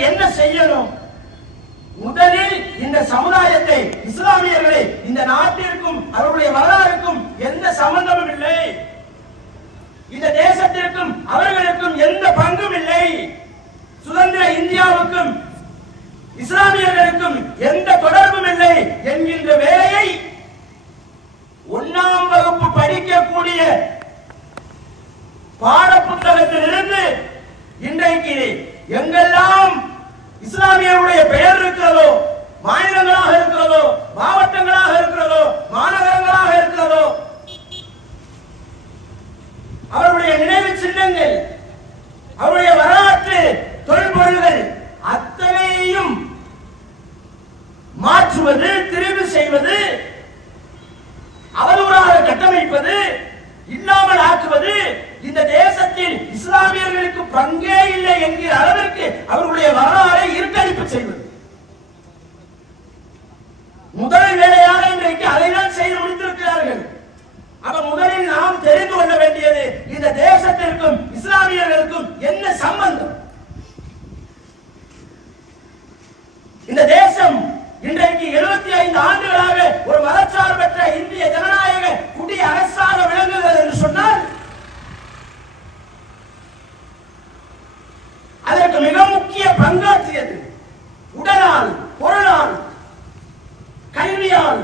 அதற்கு என்ன செய்யணும்? முதலில் இந்த சமுதாயத்தை, இஸ்லாமியர்களை, இந்த நாட்டிற்கும் அவருடைய வரலாறுக்கும் எந்த சம்பந்தமும் இல்லை, இந்த தேசத்திற்கும் அவர்களுக்கும் எந்த பங்கும் இல்லை, சுதந்திர இந்தியாவுக்கும் இஸ்லாமியர்களுக்கும் எந்த தொடர்பும் இல்லை என்கின்ற வேலையை 1ஆம் வகுப்பு படிக்கக்கூடிய பாட புத்தகத்திலிருந்து இன்றைக்கு எங்கெல்லாம் இஸ்லாமியருடைய பெயர் இருக்கிறதோ, மாநிலங்களாக இருக்கிறதோ, மாவட்டங்களாக இருக்கிறதோ, மாநகரங்களாக இருக்கிறதோ, அவருடைய நினைவு சின்னங்கள், அவருடைய வரலாற்று தொல்பொருள்கள் அத்தனையும் மாற்றுவது, திரிவு செய்வது, அவதூறாக கட்டமைப்பது, இல்லாமல் ஆக்குவது, இந்த தேசத்தில் இஸ்லாமியர்களுக்கு பங்கே இல்லை என்கிற அளவிற்கு அவர்களுடைய வரலாறை இருட்டடிப்பு செய்வது முதல் வேலையாக இன்றைக்கு அதைதான் செய்து முடித்திருக்கிறார்கள். அப்ப முதலில் நாம் தெரிந்து கொள்ள வேண்டியது, இந்த தேசத்திற்கும் இஸ்லாமியர்களுக்கும் என்ன சம்பந்தம்? இந்த தேசம் இன்றைக்கு 75 ஆண்டுகளாக ஒரு மதச்சார்பற்ற இந்திய ஜனநாயக குடி அரசாக விளங்குகிறது என்று சொன்னால் அதற்கு மிக முக்கிய பங்காற்றியது உடலால், பொருளால், கல்வியால்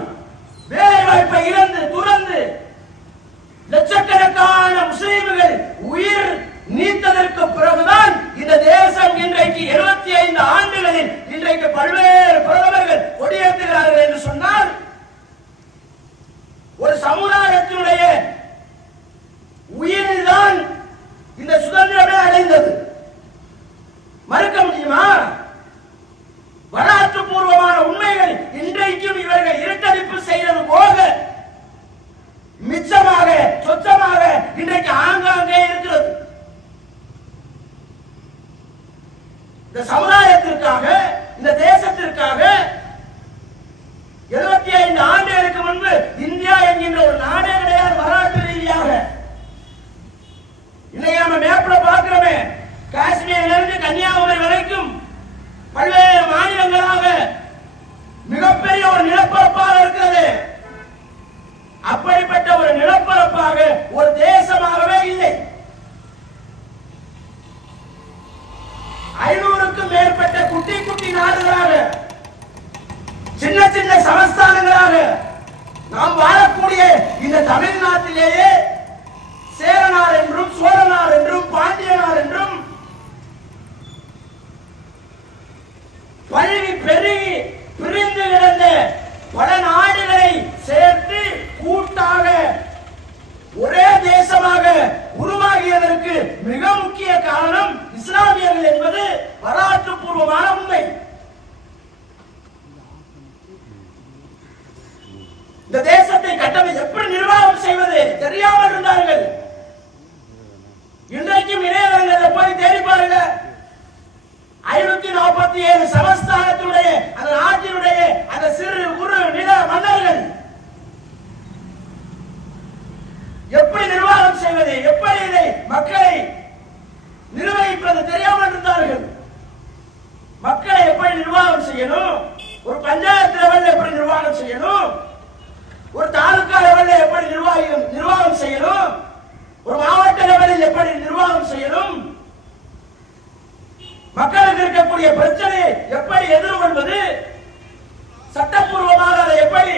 வேலை வாய்ப்பை இழந்து துறந்து லட்சக்கணக்கான முஸ்லிம்கள் உயிர் நீத்ததற்கு பிறகுதான் இந்த தேசம் இன்றைக்கு 75 ஆண்டுகளில் இன்றைக்கு பல்வேறு பிரதமர்கள் கொடியேற்றுகிறார்கள் என்று சொன்னால் ஒரு சமுதாயத்தினுடைய உயிரில்தான் இந்த சுதந்திரமே அடைந்தது. மறுக்க முடியுமா? வரலாற்று பூர்வமான உண்மைகள் இன்றைக்கும் இவர்கள் இருட்டடிப்பு செய்தது போக மிச்சமாக, சொச்சமாக இன்றைக்கு ஆங்காங்கே இருக்கிறது. இந்த சமுதாயத்திற்காக, இந்த தேசத்திற்காக 75 ஆண்டுகளுக்கு முன்பு இந்தியா என்கின்ற ஒரு நாடே கிடையாது. வரலாற்று ரீதியாக இன்னைக்கு நம்ம மேப்ல பார்க்கிறோமே, காஷ்மீரிலிருந்து கன்னியாகுமரி வரைக்கும் பல்வேறு மாநிலங்களாக மிகப்பெரிய ஒரு நிலப்பரப்பாக இருக்கிறது. அப்படிப்பட்ட ஒரு நிலப்பரப்பாக ஒரு தேசமாகவே இல்லை. 500க்கும் மேற்பட்ட குட்டி குட்டி நாடுகளாக, சின்ன சின்ன சமஸ்தானங்களாக நாம் வாழக்கூடிய இந்த தமிழ்நாட்டிலேயே சேரனார் என்றும், சோழனார் என்றும், பாண்டியனார் என்றும் பல்கி பெருகி பிரிந்து கிடந்த பல நாடுகளை சேர்த்து கூட்டாக ஒரே தேசமாக உருவாகியதற்கு மிக முக்கிய காரணம் இஸ்லாமியர்கள் என்பது வரலாற்று பூர்வமான உண்மை. இந்த தேசத்தை எப்படி நிர்வாகம் செய்வது தெரியாமல் இருந்தார்கள். இன்றைக்கும் இணையதளங்களில் போய் தேடி பாருங்க. 547 சமஸ்தானத்துடைய அந்த நாட்டினுடைய அந்த சிறு குறு நில மன்னர்கள் எப்படி நிர்வாகம் செய்வது, எப்படி இதை மக்களை நிர்வகிப்பது தெரியாமல் இருந்தார்கள். மக்களை எப்படி நிர்வாகம் செய்யணும், ஒரு பஞ்சாயத்து லெவலில் எப்படி நிர்வாகம் செய்யணும், ஒரு தாலுகா லெவலில் எப்படி நிர்வாகம் செய்யணும், ஒரு மாவட்ட லெவலில் எப்படி நிர்வாகம் செய்யணும், மக்களுக்கு இருக்கக்கூடிய பிரச்சனையை எப்படி எதிர்கொள்வது, சட்டப்பூர்வமாக அதை எப்படி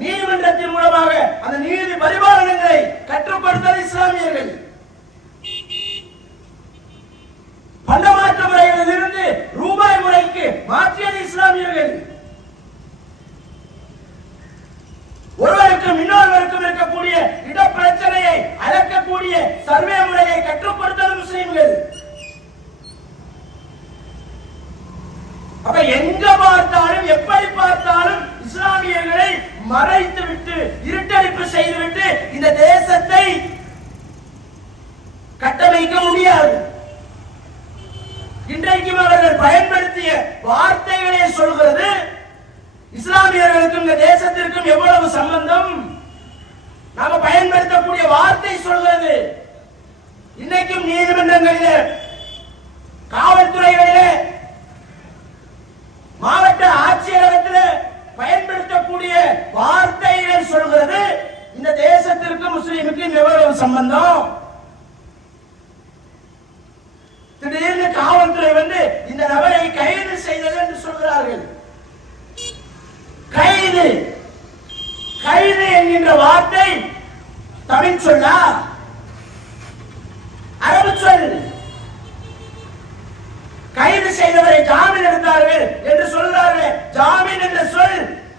நீதிமன்றத்தின் மூலமாக அந்த நீதி பரிபாலனங்களை கற்றுக் கொடுத்தது இஸ்லாமியர்கள். பண்டமாற்று முறைகளில் இருந்து ரூபாய் முறைக்கு மாற்றியது இஸ்லாமியர்கள். ஒருவருக்கும் இன்னொருவருக்கும் இருக்கக்கூடிய இட பிரச்சனையை அளக்கக்கூடிய சர்வே முறையை கற்றுக் கொடுத்தது முஸ்லிம்கள். அப்ப எங்க பார்த்தாலும், எப்படி பார்த்தாலும் இஸ்லாமியர்களை மறைத்து விட்டு, இருட்டடிப்பு செய்துவிட்டு இந்த தேசத்தை கட்டமைக்க முடியாது. இன்றைக்கும் அவர்கள் பயன்படுத்திய வார்த்தைகளை சொல்கிறது இஸ்லாமியர்களுக்கும் இந்த தேசத்திற்கும் எவ்வளவு சம்பந்தம். நாம பயன்படுத்தக்கூடிய வார்த்தை சொல்கிறது. இன்னைக்கும் நீதிமன்றங்களிலே, காவல்துறைகளிலே, முஸ்லீமுக்கும் எவ்வளவு சம்பந்தம்? திடீர்னு காவல்துறை வந்து இந்த நபரை கைது செய்தது என்று சொல்கிறார்கள். கைது கைது என்கின்ற வார்த்தை தமிழ் சொல்லா, அரபு சொல். கைது செய்தவரை ஜாமீன் எடுத்தார்கள் என்று சொல்கிறார்கள். ஜாமீன் என்ற சொல்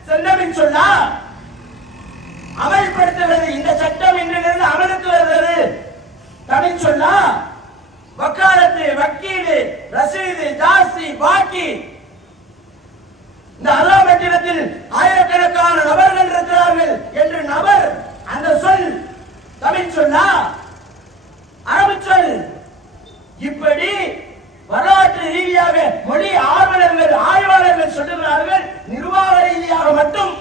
செந்தமிழ் சொல்லா, அமல்படுத்துகிறது. இந்த சட்டம் இன்றிலிருந்து அமலுக்கு வருகிறது தமிழ் சொல்லா. வக்காலத்து, வக்கீல், ரசீது, ஜாஸ்தி, பாக்கி, இந்த அல்லாஹ்விடத்தில் ஆயிரக்கணக்கான நபர்கள் இருக்கிறார்கள் என்று நபர் அந்த சொல் தமிழ் சொல்லா, அரபு சொல். இப்படி வரலாற்று ரீதியாக மொழி ஆர்வலர்கள் ஆய்வாளர்கள் சொல்லுகிறார்கள். நிர்வாக ரீதியாக மட்டும்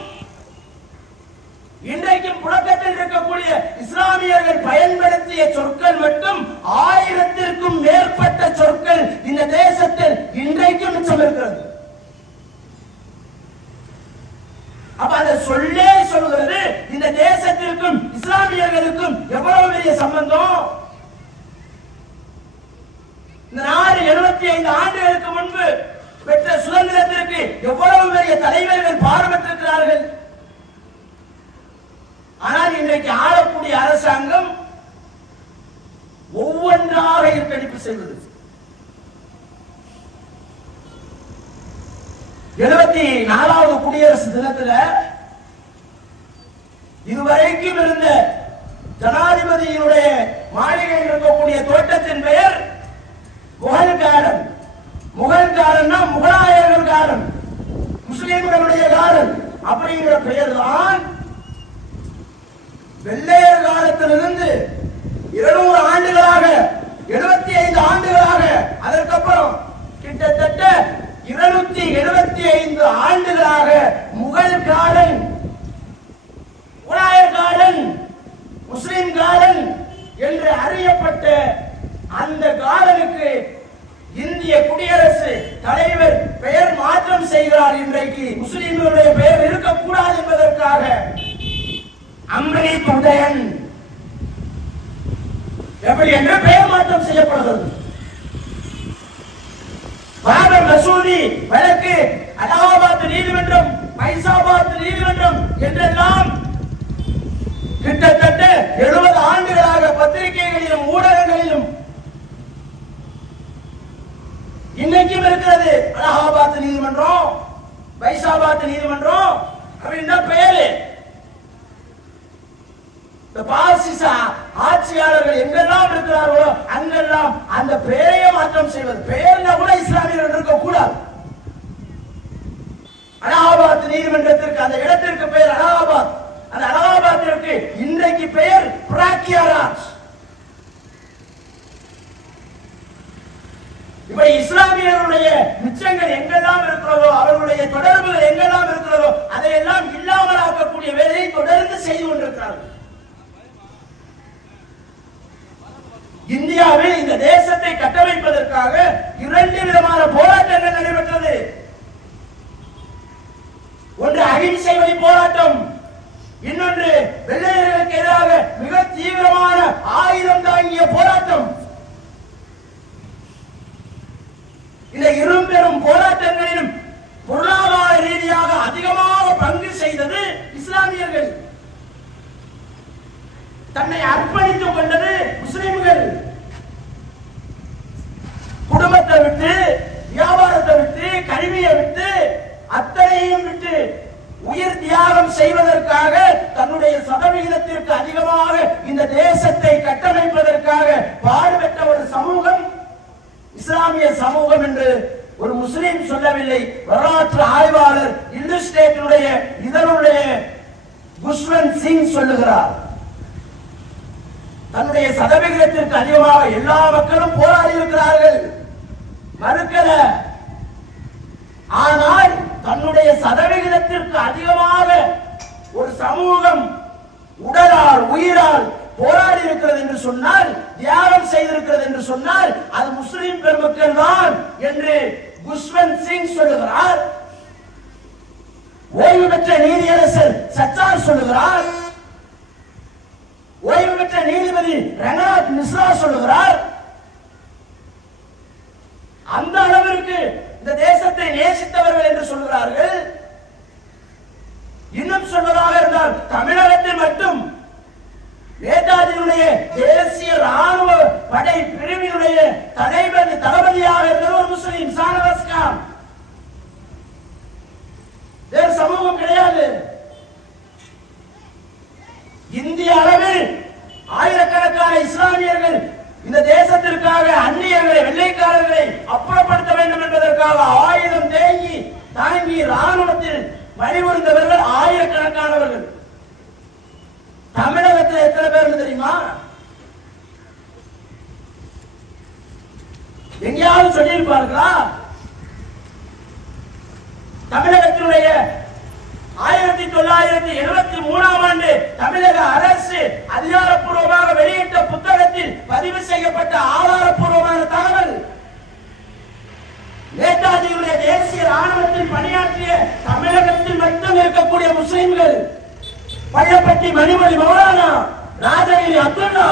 இன்றைக்கும் புழக்கத்தில் இருக்கக்கூடிய இஸ்லாமியர்கள் பயன்படுத்திய சொற்கள் மட்டும் 1000க்கும் மேற்பட்ட சொற்கள் இந்த தேசத்தில் இன்றைக்கும் மிச்சம் இருக்கிறது. அப்ப அந்த சொல்லே சொல்கிறது இந்த தேசத்திற்கும் இஸ்லாமியர்களுக்கும் எவ்வளவு பெரிய சம்பந்தம். இந்த நாடு 75 ஆண்டுகளுக்கு முன்பு பெற்ற சுதந்திரத்திற்கு எவ்வளவு பெரிய தலைவர்கள் பாடுபட்டிருக்கிறார்கள். ஆனால் இன்றைக்கு ஆளக்கூடிய அரசாங்கம் ஒவ்வொன்றாக இருக்கடிப்பு செய்வது. 74வது குடியரசு தினத்தில் இதுவரைக்கும் இருந்த ஜனாதிபதியினுடைய மாளிகையில் இருக்கக்கூடிய தோட்டத்தின் பெயர் முகல் கார்டன். முகல் கார்டன்னா முகலாயர்கள் கார்டன், முஸ்லிம்களுடைய கார்டன் அப்படிங்கிற பெயர் தான் வெள்ளையர் காலத்திலிருந்து 200 ஆண்டுகளாக 75 ஆண்டுகளாக அதற்கப்புறம் கிட்டத்தட்ட 275 ஆண்டுகளாக முகல் கார்டன், முகலாயர் கார்டன், முஸ்லிம் கார்டன் என்று அறியப்பட்ட அந்த கார்டனுக்கு இந்திய குடியரசு தலைவர் பெயர் மாற்றம் செய்கிறார். இன்றைக்கு முஸ்லிம்களுடைய பெயர் இருக்கக்கூடாது என்பதற்காக அம்ரித் உதயன் எப்படி என்று பெயர் மாற்றம் செய்யப்படுகிறது. பாபர் மசூதி வழக்கு, அலகாபாத் நீதிமன்றம், பைசாபாத் நீதிமன்றம் என்றெல்லாம் கிட்டத்தட்ட 70 ஆண்டுகளாக பத்திரிகைகளிலும் ஊடகங்களிலும் இன்னைக்கும் இருக்கிறது. அலகாபாத் நீதிமன்றம், பைசாபாத் நீதிமன்றம் அப்படின்னா பெயரு. பாசிச ஆட்சியாளர்கள் எங்கெல்லாம் இருக்கிறார்களோ அங்கெல்லாம் அந்த பெயரையே மாற்றம் செய்வது. பெயர்ல கூட இஸ்லாமியர்கள் இருக்க கூடாது. அலகாபாத் நீதிமன்றத்திற்கு அந்த இடத்திற்கு பெயர் அலகாபாத், அந்த அலகாபாத்திற்கு இன்றைக்கு பெயர் பிராக்கியாராஜ். இப்படி இஸ்லாமியர்களுடைய மிச்சங்கள் எங்கெல்லாம் இருக்கிறதோ, அவர்களுடைய தொடர்புகள் எங்கெல்லாம் இருக்கிறதோ அதையெல்லாம் இல்லாமல் ஆக்கக்கூடிய வேலையை தொடர்ந்து செய்து கொண்டிருக்கிறார்கள். இந்தியாவில் இந்த தேசத்தை கட்டமைப்பதற்காக 2 விதமான போராட்டங்கள் நடைபெற்றது. ஒன்று அகிம்சை வழி போராட்டம், இன்னொன்று வெள்ளையர்களுக்கு எதிராக மிக தீவிரமான ஆயுதம் தாங்கிய போராட்டம். இந்த இருபெரும் போராட்டங்களிலும் பொருளாதார ரீதியாக அதிகமாக பங்கு செய்தது இஸ்லாமியர்கள். தன்னை அர்ப்பணித்துக் கொண்டது முஸ்லிம்கள். குடும்பத்தை விட்டு, வியாபாரத்தை விட்டு, கல்வியை விட்டு, அத்தனையும் விட்டு உயிர் தியாகம் செய்வதற்காக தன்னுடைய சதவிகிதத்திற்கு அதிகமாக இந்த தேசத்தை கட்டமைப்பதற்காக பாடுபட்ட ஒரு சமூகம் இஸ்லாமிய சமூகம் என்று ஒரு முஸ்லிம் சொல்லவில்லை. வரலாற்று ஆய்வாளர் இல்லுஸ்ட்ரேட்டருடைய இதனுடைய குஷ்வந்த் சிங் சொல்லுகிறார். தன்னுடைய சதவிகிதத்திற்கு அதிகமாக எல்லா மக்களும் போராடி இருக்கிறார்கள், மறுக்கல. ஆனால் தன்னுடைய சதவிகிதத்திற்கு அதிகமாக ஒரு சமூகம் உடலால் உயிரால் போராடி இருக்கிறது என்று சொன்னால், தியாகம் செய்திருக்கிறது என்று சொன்னால் அது முஸ்லிம் பெருமக்கள் தான் என்று குஷ்வந்த் சிங் சொல்லுகிறார். ஓய்வு பெற்ற நீதியரசர் சச்சார் சொல்லுகிறார். ஓய்வு பெற்ற நீதிபதி ரங்கநாத் மிஸ்ரா சொல்லுகிறார், அந்த அளவிற்கு இந்த தேசத்தை நேசித்தவர்கள் என்று சொல்கிறார்கள். இன்னும் சொல்வதாக இருந்தால் தமிழகத்தில் மட்டும் நேதாஜியுடைய தேசிய ராணுவ படை பிரிவினுடைய தளபதியாக இருந்தவர் ஒரு முஸ்லிம், ஷானவாஸ் கான். வேறு சமூகம் கிடையாது. இந்திய அளவில் ஆயிரக்கணக்கான இஸ்லாமியர்கள் இந்த தேசத்திற்காக அந்நியர்களை, வெள்ளைக்காரர்களை அப்புறப்படுத்த வேண்டும் என்பதற்காக ஆயுதம் தாங்கி ராணுவத்தில் பணிபுரிந்தவர்கள் ஆயிரக்கணக்கானவர்கள். தமிழகத்தில் எத்தனை பேர் தெரியுமா? எங்கேயாவது சொல்லியிருப்பார்களா? தமிழகத்தினுடைய 1973ஆம் ஆண்டு தமிழக அரசு அதிகாரப்பூர்வமாக வெளியிட்ட புத்தகத்தில் பதிவு செய்யப்பட்ட ஆதாரப்பூர்வமான தகவல், நேதாஜியுடைய தேசிய ராணுவத்தில் பணியாற்றிய தமிழகத்தில் மட்டும் இருக்கக்கூடிய முஸ்லிம்கள் பள்ளப்பட்டி மணிமொழி மௌலானா, ராஜகிரி அப்துல்லா,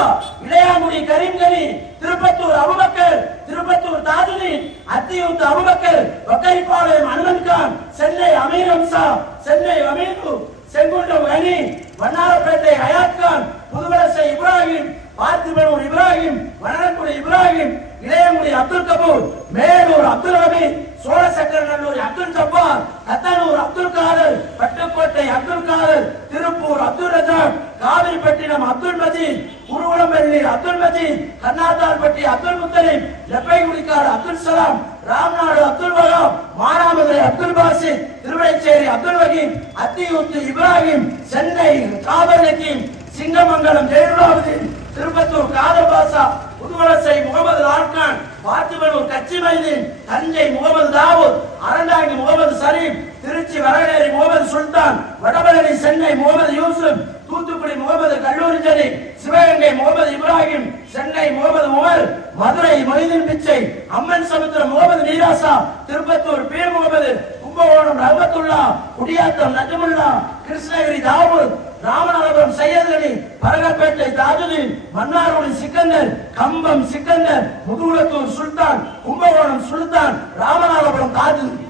இளையாங்குடி கரீம்கனி, திருப்பத்தூர் அபுபக்கர், திருப்பத்தூர் தாஜுதீன், அத்தியூத்து அபுபக்கர், வக்கரிப்பாளையம் அனுமன்கான், சென்னை அமீர் ஹம்சா, சென்னை அமீரு, செங்குன்றம் கனி, வண்ணாரப்பேட்டை ஹயாத்கான், புதுவலசை இப்ராஹிம், பார்த்திபனூர் இப்ராஹிம், வனரக்குடி இப்ராஹிம், இளையங்குடி அப்துல் கபூர், மேலூர் அப்துல் ரபீ, சோழசக்கரநல்லூர் அப்துல் ஜப்பார், தத்தனூர் அப்துல் காதர், பட்டுக்கோட்டை அப்துல் காதர், திருப்பூர் அப்துல் ரஜாக், காவிரிப்பட்டினம் அப்துல் மஜீத், குருவளம்பள்ளி அப்துல் மஜீத், கர்நாத்தார்பட்டி அப்துல் முத்தலிப், லெப்பைகுடிக்காடு அப்துல் சலாம், ராம்நாடு அப்துல் வகாப், மானாமதுரை அப்துல் பாசித், திருவள்ளிச்சேரி அப்துல் வகீம், அத்தியூத்து இப்ராஹிம், சென்னை காதர் நக்கீம், சிங்கமங்கலம் ஜெயலலிதாவுதீன், திருப்பத்தூர் காதர் பாசா, புதுவலசை முகமது லால்கான், பார்த்திபனூர் கச்சி மைதீன், தஞ்சை முகமது தாவூத், அரண்டாங்கி முகமது சரீப், திருச்சி வரகநேரி முகமது சுல்தான், வடபழனி சென்னை முகமது யூசுப், தூத்துக்குடி முகமது கல்லூரி ஜலி, சிவகங்கை முகமது இப்ராஹிம், சென்னை முகமது உமர், மதுரை மொய்தீன் பிச்சை, அம்மன் சமுத்திரம் முகமது நீராசா, திருப்பத்தூர் பீர் முகமது, கும்பகோணம் ரஹமத்துல்லா, குடியாத்தம் நஜமுல்லா, கிருஷ்ணகிரி தாவூத், ராமநாதபுரம் சையத் அலி, பரகப்பேட்டை தாஜுதீன், மன்னார்குடி சிக்கந்தர், கம்பம் சிக்கந்தர், முதுகுளத்தூர் சுல்தான், கும்பகோணம் சுல்தான், ராமநாதபுரம் தாஜுதீன்.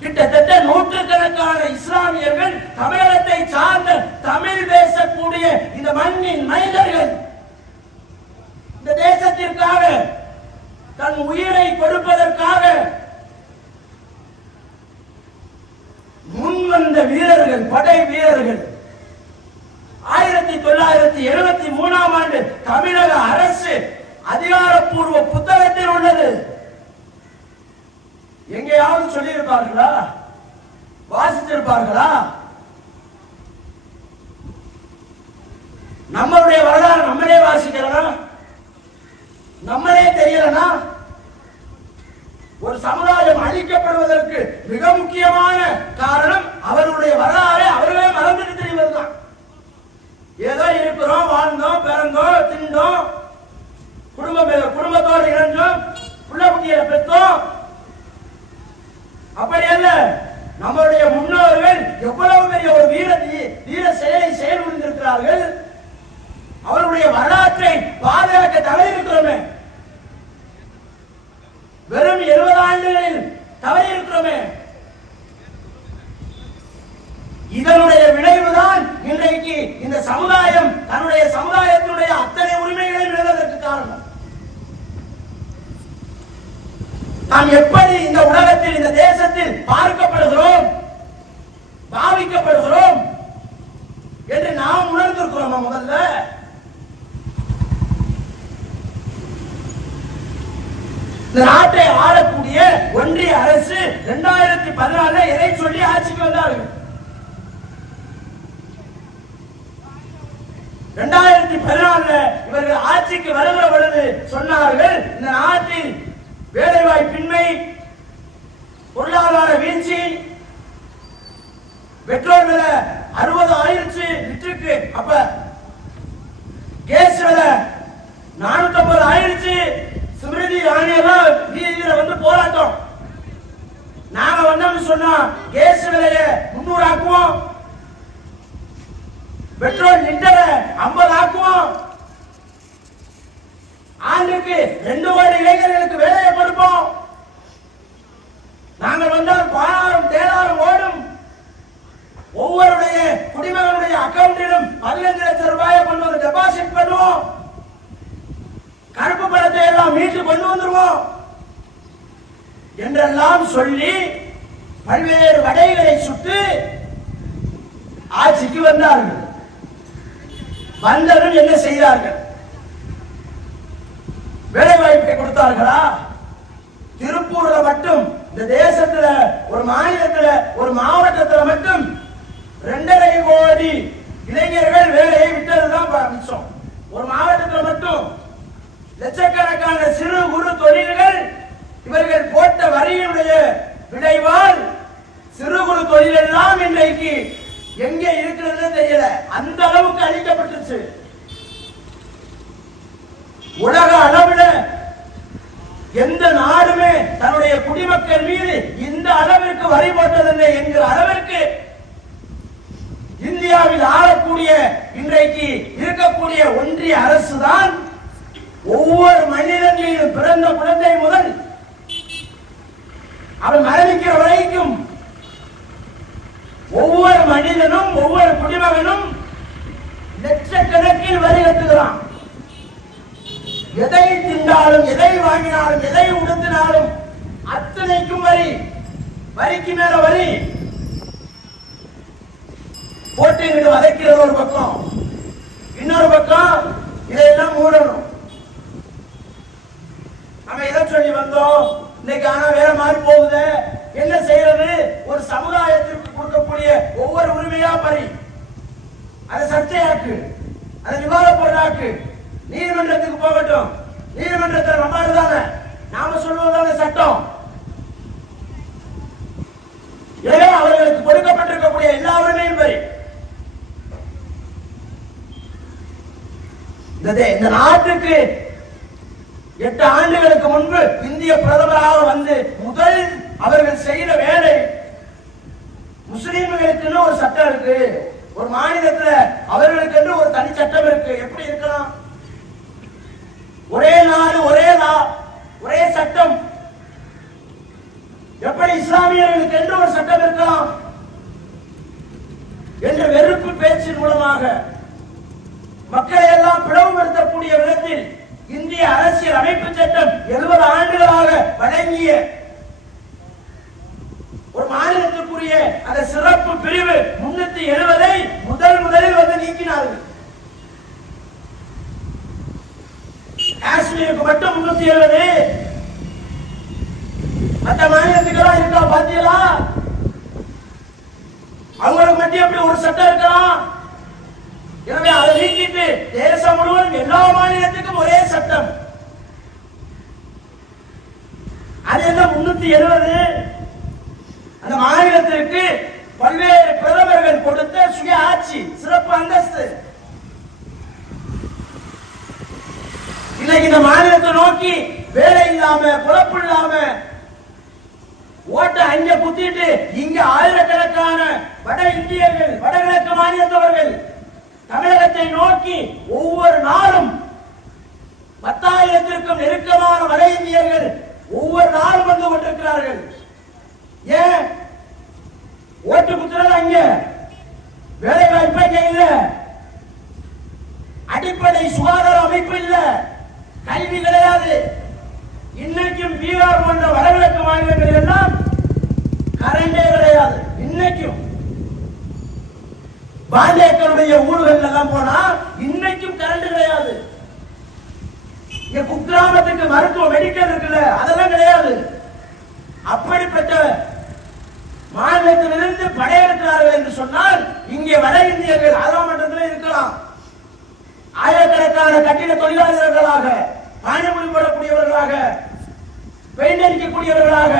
கிட்டத்தட்ட நூற்றுக்கணக்கான இஸ்லாமியர்கள் தமிழகத்தை சார்ந்த தமிழ் பேசக்கூடிய இந்த மண்ணின் மனிதர்கள் இந்த தேசத்திற்காக தன் உயிரை கொடுப்பதற்காக முன்வந்த வீரர்கள், படை வீரர்கள். 1973ஆம் ஆண்டு தமிழக அரசு அதிகாரப்பூர்வ புத்தகத்தில் உள்ளது. எங்கேயாவது சொல்லியிருப்பார்களா? வாசித்திருப்பார்களா? நம்மளுடைய வரலாறு நம்மளே வாசிக்கிறோம், நம்மளே தெரியலனா? ஒரு சமுதாயம் அழிக்கப்படுவதற்கு மிக முக்கியமான காரணம் அவருடைய வரலாறு அவர்களே மறந்துட்டு தெரிவதுதான். ஏதோ இருக்கிறோம், வாழ்ந்தோம், பிறந்தோம், திண்டோம், குடும்பத்தோடு இணைஞ்சோம், புள்ள குட்டியை பெற்றோம், அப்படி அல்ல. நம்மளுடைய முன்னோர்கள் எவ்வளவு பெரிய ஒரு வீர செயலை செயல் புரிந்திருக்கிறார்கள். அவருடைய வரலாற்றை பாதுகாக்க தவறியிருக்கிறோமே, வெறும் 70 ஆண்டுகளில் தவறியிருக்கிறோமே. இதனுடைய விளைவுதான் இன்றைக்கு இந்த சமுதாயம் தன்னுடைய சமுதாயத்தினுடைய அத்தனை உரிமைகளை இழந்ததற்கு காரணம். நாம் எப்படி இந்த உலகத்தில், இந்த தேசத்தில் பார்க்கப்படுகிறோம், பாவிக்கப்படுகிறோம் என்று நாம் உணர்ந்திருக்கிறோம். முதல்ல இந்த நாட்டை ஆளக்கூடிய ஒன்றிய அரசு 2014 எதை சொல்லி ஆட்சிக்கு வந்தார்கள்? 2014 இவர்கள் ஆட்சிக்கு வருகிற பொழுது சொன்னார்கள், இந்த நாட்டில் வேலைவாய்ப்பின்மை, பொருளாதார வீழ்ச்சி, பெட்ரோல் விலை 60 ஆயிடுச்சு லிட்டருக்கு, அப்ப கேஸ் விலை 450 ஆயிடுச்சு. ஸ்மிருதி இரானியெல்லாம் வீதியில வந்து போராட்டம். நாங்க வந்தோம்னு சொன்னா கேஸ் விலையை 300 ஆக்குவோம், பெட்ரோல் லிட்டரை 50 ஆக்குவோம். ஆண்டுக்கு 2 கோடி இளைஞர்களுக்கு வேலையை கொடுப்போம். நாங்கள் வந்தால் பாலாறும் தேனாரும் ஓடும். ஒவ்வொருடைய குடிமகனுடைய அக்கவுண்டிலும் 15 லட்சம் ரூபாயை கொண்டு வந்து டெபாசிட் பண்ணுவோம். கருப்பு பணத்தை எல்லாம் மீட்டு கொண்டு வந்துருவோம் என்றெல்லாம் சொல்லி பல்வேறு வடைகளை சுட்டு ஆட்சிக்கு வந்தார்கள். வந்ததும் என்ன செய்தார்கள்? வேலை வாய்ப்பை கொடுத்தார்களா? திருப்பூர்ல மட்டும், இந்த தேசத்துல ஒரு மாநிலத்துல ஒரு மாவட்டத்தில் மட்டும் 2.5 கோடி இளைஞர்கள் வேலையை விட்டதுதான் மிச்சம். ஒரு மாவட்டத்தில் மட்டும் லட்சக்கணக்கான சிறு குறு தொழில்கள் இவர்கள் போட்ட வரியினுடைய விளைவால் சிறு குறு தொழில் எல்லாம் இன்றைக்கு எங்கே இருக்கிறது தெரியல, அந்த அளவுக்கு அழிக்கப்பட்டுச்சு. உலக அளவில் எந்த நாடுமே தன்னுடைய குடிமக்கள் மீது இந்த அளவிற்கு வரி போட்டதில்லை என்கிற அளவிற்கு இந்தியாவில் ஆளக்கூடிய இன்றைக்கு இருக்கக்கூடிய ஒன்றிய அரசு தான் ஒவ்வொரு மனிதன் மீதும் பிறந்த குழந்தை முதல் அவன் மரணிக்கிற வரைக்கும் ஒவ்வொரு மனிதனும் ஒவ்வொரு குடிமகனும் லட்சக்கணக்கில் வரி கட்டுகிறான். எதை தின்றாலும் எதை வாங்கினாலும் எதை உடுத்தினாலும் அத்தனைக்கும் வரி, வரிக்கு மேல வரி போட்டு வதைக்கிறது ஒரு பக்கம். இன்னொரு பக்கம் இதையெல்லாம் மூடணும். நம்ம எதை சொல்லி வந்தோம்? இன்னைக்கு ஆனா வேற மாதிரி போகுது. என்ன செய்யறது? ஒரு சமுதாயத்திற்கு கொடுக்கக்கூடிய ஒவ்வொரு உரிமையா பறி, அதை சர்ச்சையாக்கு, அதை விவாத பொருளாக்கு, நீதிமன்றத்துக்கு போகட்டும். நீதிமன்றத்தில் நம்ம தானே, நாம சொல்வதான சட்டம். எனவே அவர்களுக்கு கொடுக்கப்பட்டிருக்கக்கூடிய எல்லா உரிமையும் பறி. இந்த நாட்டுக்கு 8 ஆண்டுகளுக்கு முன்பு இந்திய பிரதமராக வந்து முதல் அவர்கள் செய்த வேலை, முஸ்லிம்களுக்கு ஒரு சட்டம் இருக்கு, ஒரு மாநிலத்தில் அவர்களுக்கு என்று ஒரு தனி சட்டம் இருக்கு. எப்படி இருக்கலாம்? ஒரே நாடு, ஒரே ஒரே சட்டம். எப்படி இஸ்லாமியர்களுக்கு என்று ஒரு சட்டம் இருக்கலாம் என்ற வெறுப்பு பேச்சின் மூலமாக மக்களை எல்லாம் பிளவுபடுத்தக்கூடிய விதத்தில் இந்திய அரசியல் அமைப்பு சட்டம் 70 ஆண்டுகளாக வழங்கிய ஒரு மாநிலத்திற்குரிய அந்த சிறப்பு பிரிவு 370 முதலில் வந்து நீக்கினார்கள். காஷ்மீருக்கு மட்டும் 370, மற்ற மாநிலத்துக்கு இருக்கா பாத்தீங்களா? அவங்களுக்கு மட்டும் எப்படி ஒரு சட்டம் இருக்கலாம்? எனவே அதை நீக்கிட்டு தேசம் முழுவதும் எல்லா மாநிலத்துக்கும் ஒரே சட்டம். அது என்ன 370? அந்த மாநிலத்திற்கு பல்வேறு பிரதமர்கள் கொடுத்த சுய ஆட்சி, சிறப்பு அந்தஸ்து. இன்னைக்கு இந்த மாநிலத்தை நோக்கி வேலை இல்லாம, குழப்பம் இல்லாம ஓட்ட அங்க குத்திட்டு இங்க ஆயிரக்கணக்கான வட இந்தியர்கள், வடகிழக்கு மாநிலத்தவர்கள் தமிழகத்தை நோக்கி ஒவ்வொரு நாளும் 10,000த்திற்கும் நெருக்கமான வட இந்தியர்கள் ஒவ்வொரு நாளும் வந்து கொண்டிருக்கிறார்கள். ஏன்? ஓட்டு குத்துறது அங்க, வேலை வாய்ப்பு அங்க இல்ல, அடிப்படை சுகாதார அமைப்பு இல்ல, கல்வி கிடையாது. இன்னைக்கும் பீகார் போன்ற வடகிழக்கு மாநிலங்கள் எல்லாம் கரண்டே கிடையாது. இன்னைக்கும் பாஜகவுடைய ஊழல் எல்லாம் போனா இன்னைக்கும் கரண்ட் கிடையாது. இங்க குக்கிராமத்துக்கு மருத்துவ மெடிக்கல் இருக்குல்ல, அதெல்லாம் கிடையாது. அப்படிப்பட்ட மாநிலத்திலிருந்து படையெடுக்கிறார்கள் என்று சொன்னால் இங்கே வட இந்தியர்கள் ஆதாமன்றத்தில் இருக்கலாம். ஆயிரக்கணக்கான கட்டிட தொழிலாளர்களாக, பானிபுரி போடக்கூடியவர்களாக, பெயிண்ட் அடிக்கக்கூடியவர்களாக,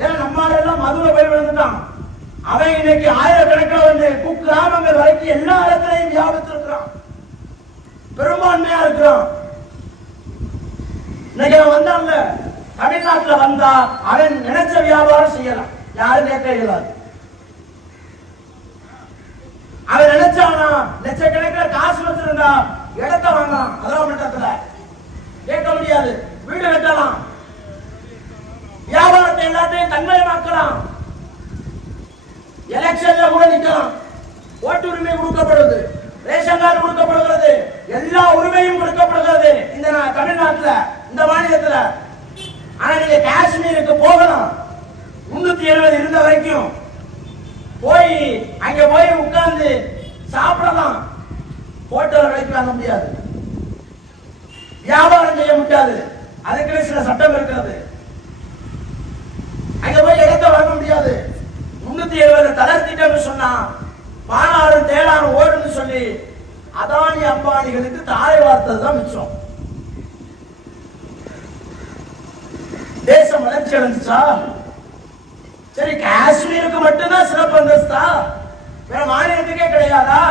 ஏன்னா நம்மால எல்லாம் மதுரை போய் விழுந்துட்டான். அவன் இன்னைக்கு ஆயிரக்கணக்கில் வந்து குக்கிராமங்கள் வரைக்கும் எல்லா இடத்திலையும் வியாபித்து இருக்கிறான், பெரும்பான்மையா இருக்கிறான். இன்னைக்கு அவன் வந்தான்ல, தமிழ்நாட்டில் வந்தா அவன் நினைச்ச வியாபாரம் செய்யலாம், யாரும் கேட்க இயலாது. அவன் நினைச்சானா லட்சக்கணக்கில் காசு வச்சிருந்தா இடத்தை வாங்கலாம். அதெல்லாம் மட்டத்துல கேட்க முடியாது. வீடு கட்டலாம், வியாபாரத்தை எல்லாத்தையும் தன்மயமாக்கலாம், எலெக்ஷன்ல கூட நிக்கலாம், ஓட்டு உரிமை கொடுக்கப்படுது, ரேஷன் கார்டு கொடுக்கப்படுகிறது, எல்லா உரிமையும் கொடுக்கப்படுகிறது இந்த தமிழ்நாட்டுல, இந்த மாநிலத்துல. ஆனா நீங்க காஷ்மீருக்கு போகலாம், 370 இருந்த வரைக்கும் போய் அங்க போய் உட்கார்ந்து சாப்பிடலாம், ஹோட்டல் விலைக்கு வாங்க முடியாது, வியாபாரம் செய்ய முடியாது, அதுக்கு சில சட்டம் இருக்கிறது. அங்க போய் இடத்தை வாங்க முடியாது. 370 தளர்த்திட்டோம்னு சொன்னா பானாரும் தேனாரும் ஓடுன்னு சொல்லி அதானி அம்பானிகளுக்கு தாரை வார்த்தது தான் மிச்சம். தேசம் வளர்ச்சி அடைஞ்சுச்சா? சரி, காஷ்மீருக்கு மட்டும்தான் சிறப்பு அந்தஸ்தா? வேற மாநிலத்துக்கே கிடையாதா?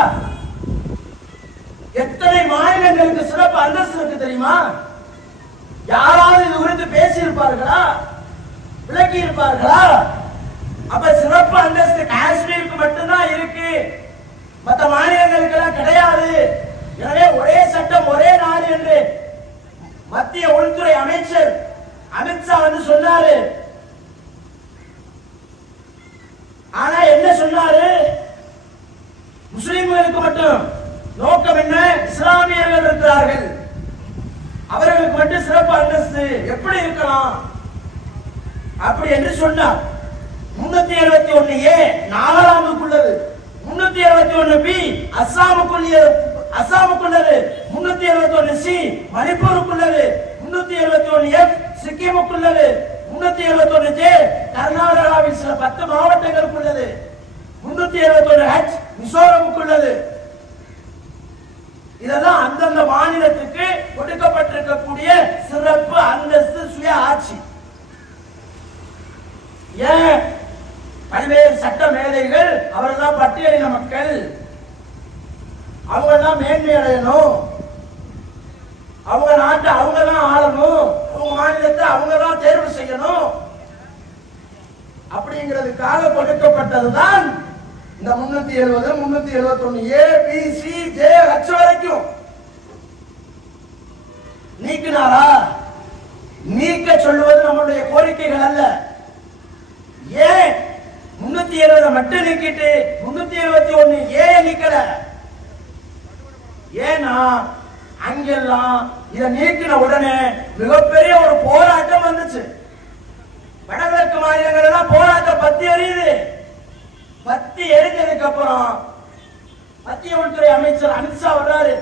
எத்தனை மாநிலங்களுக்கு சிறப்பு அந்தஸ்து இருக்கு தெரியுமா? யாராவது இது குறித்து பேசி இருப்பார்களா? விளக்கி இருப்பார்களா? அப்ப சிறப்பு அந்தஸ்து காஷ்மீருக்கு மட்டும்தான் இருக்கு, மற்ற மாநிலங்களுக்கு எல்லாம் கிடையாது. எனவே ஒரே சட்டம் ஒரே நாடு என்று மத்திய உள்துறை அமைச்சர் அமித்ஷா வந்து சொன்னாரு. ஆனா என்ன சொன்னாரு? முஸ்லிம்களுக்கு மட்டும். நோக்கம் என்ன? இஸ்லாமியர்கள் இருக்கிறார்கள், அவர்களுக்கு மட்டும் சிறப்பு அந்தஸ்து எப்படி இருக்கலாம் அப்படி என்று சொன்னார். 371A நாகாலாந்துக்குள்ளது, 371B அஸ்ஸாமுக்குள்ளது, 371C மணிப்பூருக்குள்ளது, 371F சிக்கிமுக்குள்ளது, 371J கர்நாடகாவில் சில 10 மாவட்டங்களுக்குள்ளது, 371H மிசோரமுக்குள்ளது. இதெல்லாம் அந்தந்த மாநிலத்துக்கு கொடுக்கப்பட்டிருக்கக்கூடிய சிறப்பு அந்தஸ்து, சுய ஆட்சி. ஏன்? பல்வேறு சட்ட மேதைகள் அவரெல்லாம் பட்டியலின மக்கள், அவங்க எல்லாம் மேன்மை அடையணும், அவங்க நாட்டை அவங்க தான் ஆளணும், அவங்க மாநிலத்தை அவங்க தான் தேர்வு செய்யணும் அப்படிங்கிறதுக்காக கொடுக்கப்பட்டதுதான் இந்த 370, 371A, B, C, J, H வரைக்கும். நீக்கினாரா? நீக்க சொல்லுவது நம்மளுடைய கோரிக்கைகள் அல்ல. ஏன் 370 மட்டும் நீக்கிட்டு 371A நீக்கல? ஏன்னா அங்கெல்லாம் இதை நீக்கின உடனே மிகப்பெரிய ஒரு போராட்டம் வந்துச்சு. வடகிழக்கு மாநிலங்கள் எல்லாம் போராட்டம் பத்தி எரியுது. பத்தி எரிஞ்சதுக்கு அப்புறம் மத்திய உள்துறை அமைச்சர் அமித்ஷா வர்றாரு.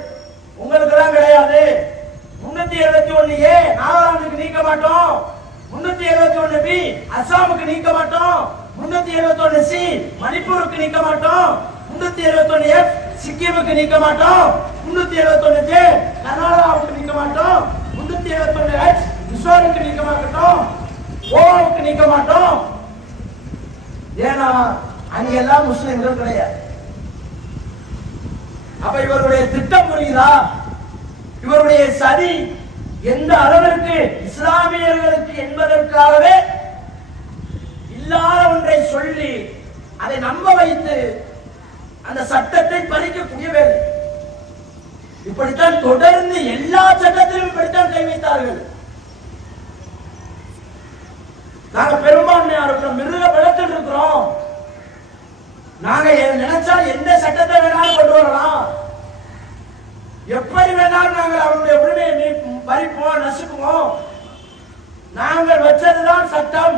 உங்களுக்கு எல்லாம் கிடையாது, 371A நாகாலாந்துக்கு நீக்க மாட்டோம், 371B அஸ்ஸாமுக்கு நீக்க மாட்டோம், 371C மணிப்பூருக்கு நீக்க மாட்டோம், 371F சிக்கிமுக்கு நீக்க மாட்டோம், 371J கர்நாடகாவுக்கு நீக்க மாட்டோம், 371H மிசோரமுக்கு நீக்க மாட்டோம், கோவாவுக்கு நீக்க மாட்டோம். ஏன்னா அங்க எல்லாம் முஸ்லிம்கள் கிடையாது. அப்ப இவருடைய திட்டம் புரியுதா? இவருடைய சதி எந்த அளவிற்கு இஸ்லாமியர்களுக்கு என்பதற்காகவே இல்லாத ஒன்றை சொல்லி அதை நம்ப வைத்து அந்த சட்டத்தை பறிக்கக்கூடிய வேலை. இப்படித்தான் தொடர்ந்து எல்லா சட்டத்திலும் இப்படித்தான் கை வைத்தார்கள். நாங்க பெரும்பான்மையா இருக்கிறோம், மிருக பலத்தில் இருக்கிறோம், நாங்க நினைச்சா எந்த சட்டத்தை வேணாலும் கொண்டு வரலாம், எப்படி வேணாலும் நாங்கள் அவருடைய உரிமையை பறிப்போம், நசுக்குவோம், நாங்கள் வச்சதுதான் சட்டம்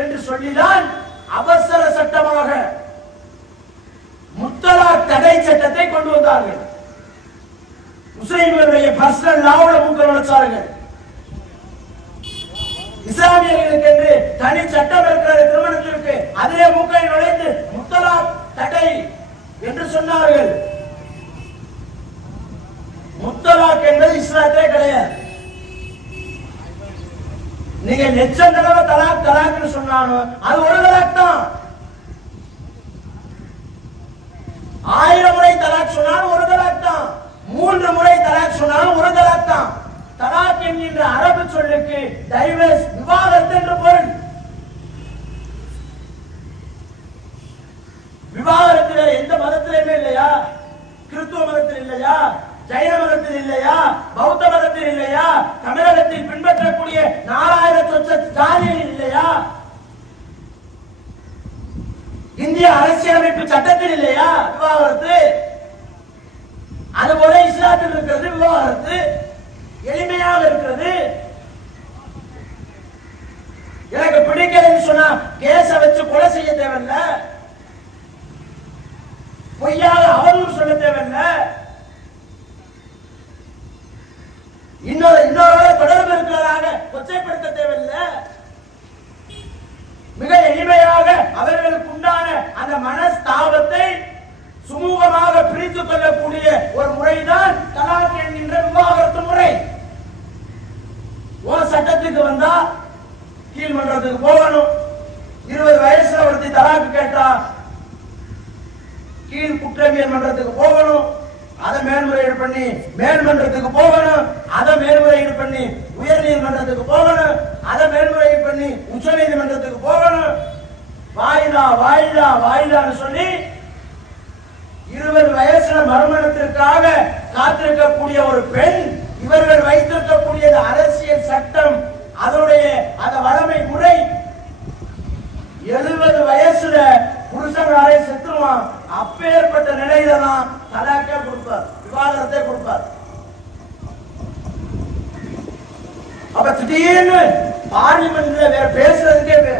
என்று சொல்லிதான் அவசர சட்டமாக முத்தலாக் தடை சட்டத்தை கொண்டு வந்தார்கள். முஸ்லிம்களுடைய பர்சனல் லாவோட மூக்க நுழைச்சார்கள். இஸ்லாமியர்களுக்கு என்று தனி சட்டம் இருக்கிற திருமணத்திற்கு அதிலே மூக்கை நுழைந்து முத்தலாக் தடை என்று சொன்னார்கள். முத்தலாக் என்பது இஸ்லாத்திலே கிடையாது. நீங்க லட்சம் தடவை தலாக் தலாக்னு சொன்னாலும் அது ஒரு தலாக் தான். 1000 முறை தலாக் சொன்னாலும் ஒரு தலாக் தான். 3 முறை தலாக் சொன்னாலும் ஒரு தலாக் தான். தலாக் என்கின்ற அரபு சொல்லுக்கு டைவர்ஸ், விவாகரத்து என்று பொருள். விவாகரத்து எந்த மதத்தில் அரசியலமைப்பு சட்டத்தில் இல்லையா விவாகரத்து? அதுபோல இஸ்லாத்தில் இருக்கிறது விவாகரத்து, எளிமையாக இருக்கிறது. எனக்கு பிடிக்கலன்னு சொன்னா கேஸ வச்சு கொலை செய்ய தேவையில்ல, பொய்யாக அவதூறு சொல்ல தேவையில்ல, இன்னொரு தொடர்பு இருக்கிறதாக கொச்சைப்படுத்த தேவையில்லை. மிக எளிமையாக அவர்களுக்கு உண்டான அந்த மனஸ்தாபத்தை சுமூகமாக பிரித்துக் கொள்ளக்கூடிய ஒரு முறைதான் தலாக் என்கின்ற விவாகரத்து முறை. ஒரு சட்டத்துக்கு வந்தா கீழ்மன்றத்துக்கு போகணும். 20 வயசுல ஒருத்தி தலாக்கு கேட்டா கீழ் குற்றவியல் மன்றத்துக்கு போகணும். அதை மேல்முறையீடு பண்ணி மேல்மன்றத்துக்கு போகணும். அதை மேல்முறையீடு பண்ணி உயர் நீதிமன்றத்துக்கு போகணும். அதை மேல்முறையீடு பண்ணி உச்ச நீதிமன்றத்துக்கு போகணும். வாயிலா வாயிலா வாயிலான்னு சொல்லி 20 வயசுல மறுமணத்திற்காக காத்திருக்கக்கூடிய ஒரு பெண், இவர்கள் வைத்திருக்கக்கூடிய அரசியல் சட்டம், அதனுடைய அந்த வளமை முறை, 70 வயசுல புருஷனாரே செத்துருவான். அப்பேற்பட்ட நிலையில தான் தலாக்கே கொடுப்பார், விவாகரத்தை கொடுப்பார். அப்ப திடீர்னு பார்லிமெண்ட்ல வேற பேசுறதுக்கே,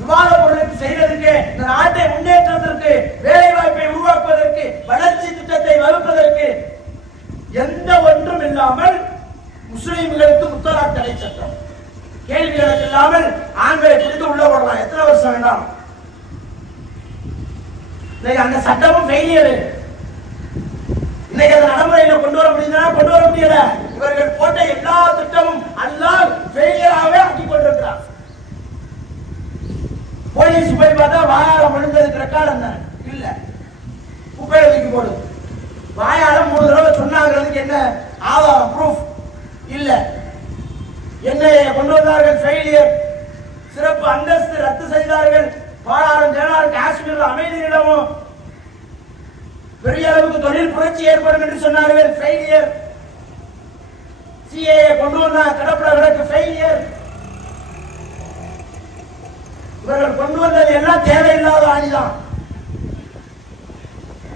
விவாத பொருளுக்கு செய்யறதுக்கு, இந்த நாட்டை முன்னேற்றத்திற்கு, வேலை வாய்ப்பை உருவாக்குவதற்கு, வளர்ச்சி திட்டத்தை வகுப்பதற்கு எந்த ஒன்றும் இல்லாமல் முஸ்லிம்களுக்கு முத்தலாக் தடை சட்டம், கேள்விகளுக்கு இல்லாமல் ஆண்களை பிடித்து உள்ள போடலாம். எத்தனை வருஷம் வேண்டாம். அந்த சட்டமும் ஃபெயிலியர். இன்னைக்கு அந்த நடைமுறையில கொண்டு வர முடியுதா? கொண்டு வர முடியல. இவர்கள் போட்ட எல்லா திட்டமும் அல்லாஹ் ஃபெயிலியராகவே ஆக்கி கொண்டிருக்கிறார். போலீஸ் போய் பார்த்தா வாயால விழுந்ததுக்கு ரெக்கார்டு என்ன இல்ல, குப்பையில தூக்கி போடு. வாயால 3 தடவை சொன்னாங்கிறதுக்கு என்ன ஆதாரம், ப்ரூஃப் இல்ல. என்ன கொண்டு வந்தார்கள்? ஃபெயிலியர். சிறப்பு அந்தஸ்து ரத்து செய்தார்கள். பாலாறும் ஜனாரும் காஷ்மீர் அமைதி நிலவும், பெரிய அளவுக்கு தொழில் புரட்சி ஏற்படும் என்று சொன்னார்கள். ஃபெயிலியர். சிஏஏ கொண்டு வந்தா கடப்புற கிடக்கு, ஃபெயிலியர். இவர்கள் கொண்டு வந்தது எல்லாம் தேவையில்லாத ஆணிதான்.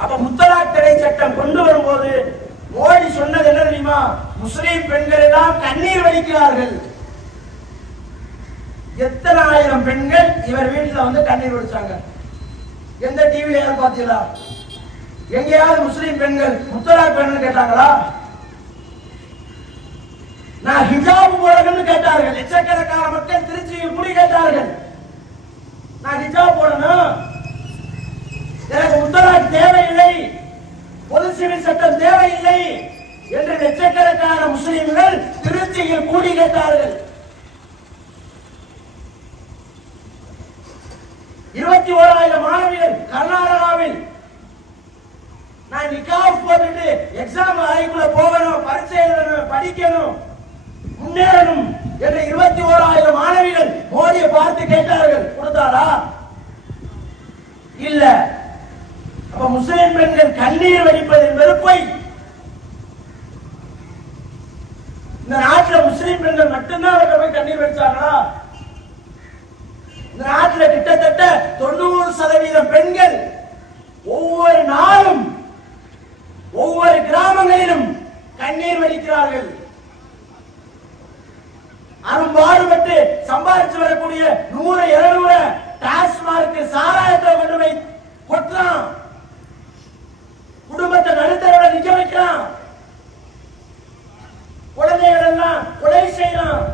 அப்ப முத்தலாக் தடை சட்டம் கொண்டு வரும்போது மோடி சொன்னது என்ன தெரியுமா? முஸ்லிம் பெண்கள் எல்லாம் கண்ணீர் வடிக்கிறார்கள். எத்தனை ஆயிரம் பெண்கள் இவர் வீட்டுல வந்து கண்ணீர் வடிச்சாங்க? எந்த டிவில யாரும் பாத்தீங்களா? எங்கேயாவது முஸ்லிம் பெண்கள் முத்தலாக் வேணும்னு கேட்டாங்களா? நான் ஹிஜாப் போடணும்னு கேட்டார்கள். லட்சக்கணக்கான மக்கள் திருச்சியில் கூடி கேட்டார்கள், நான் ஹிஜாப் போடணும், எனக்கு முத்தலாக் தேவையில்லை, பொது சிவில் சட்டம் தேவையில்லை என்று லட்சக்கணக்கான முஸ்லிம்கள் திருச்சியில் கூடி கேட்டார்கள். 21,000 மாணவிகள் கர்நாடகாவில் நான் நிக்காப் போட்டுட்டு எக்ஸாம் அறைக்குள்ள போகணும், பரீட்சை எழுதணும், படிக்கணும், முன்னேறணும் என்று 21,000 மாணவிகள் மோடியை பார்த்து கேட்டார்கள். கொடுத்தாரா? இல்ல. அப்ப முஸ்லிம் பெண்கள் கண்ணீர் வடிப்பது என்பது பொய். இந்த நாட்டில் முஸ்லிம் பெண்கள் மட்டும்தான் அவர்கள் போய் கண்ணீர் வடிச்சாங்களா? இந்த நாட்டில் கிட்டத்தட்ட 90% பெண்கள் ஒவ்வொரு நாளும் ஒவ்வொரு கிராமங்களிலும் கண்ணீர் வடிக்கிறார்கள். அரும்பாடுபட்டு சம்பாதிச்சு வரக்கூடிய 100-200 டாஸ்மார்க் சாராயத்தை கொண்டு போய் கொட்டுறான். குடும்பத்தை நடுத்தரோட நிக்க வைக்கிறான். குழந்தைகள் எல்லாம் கொலை செய்யறான்.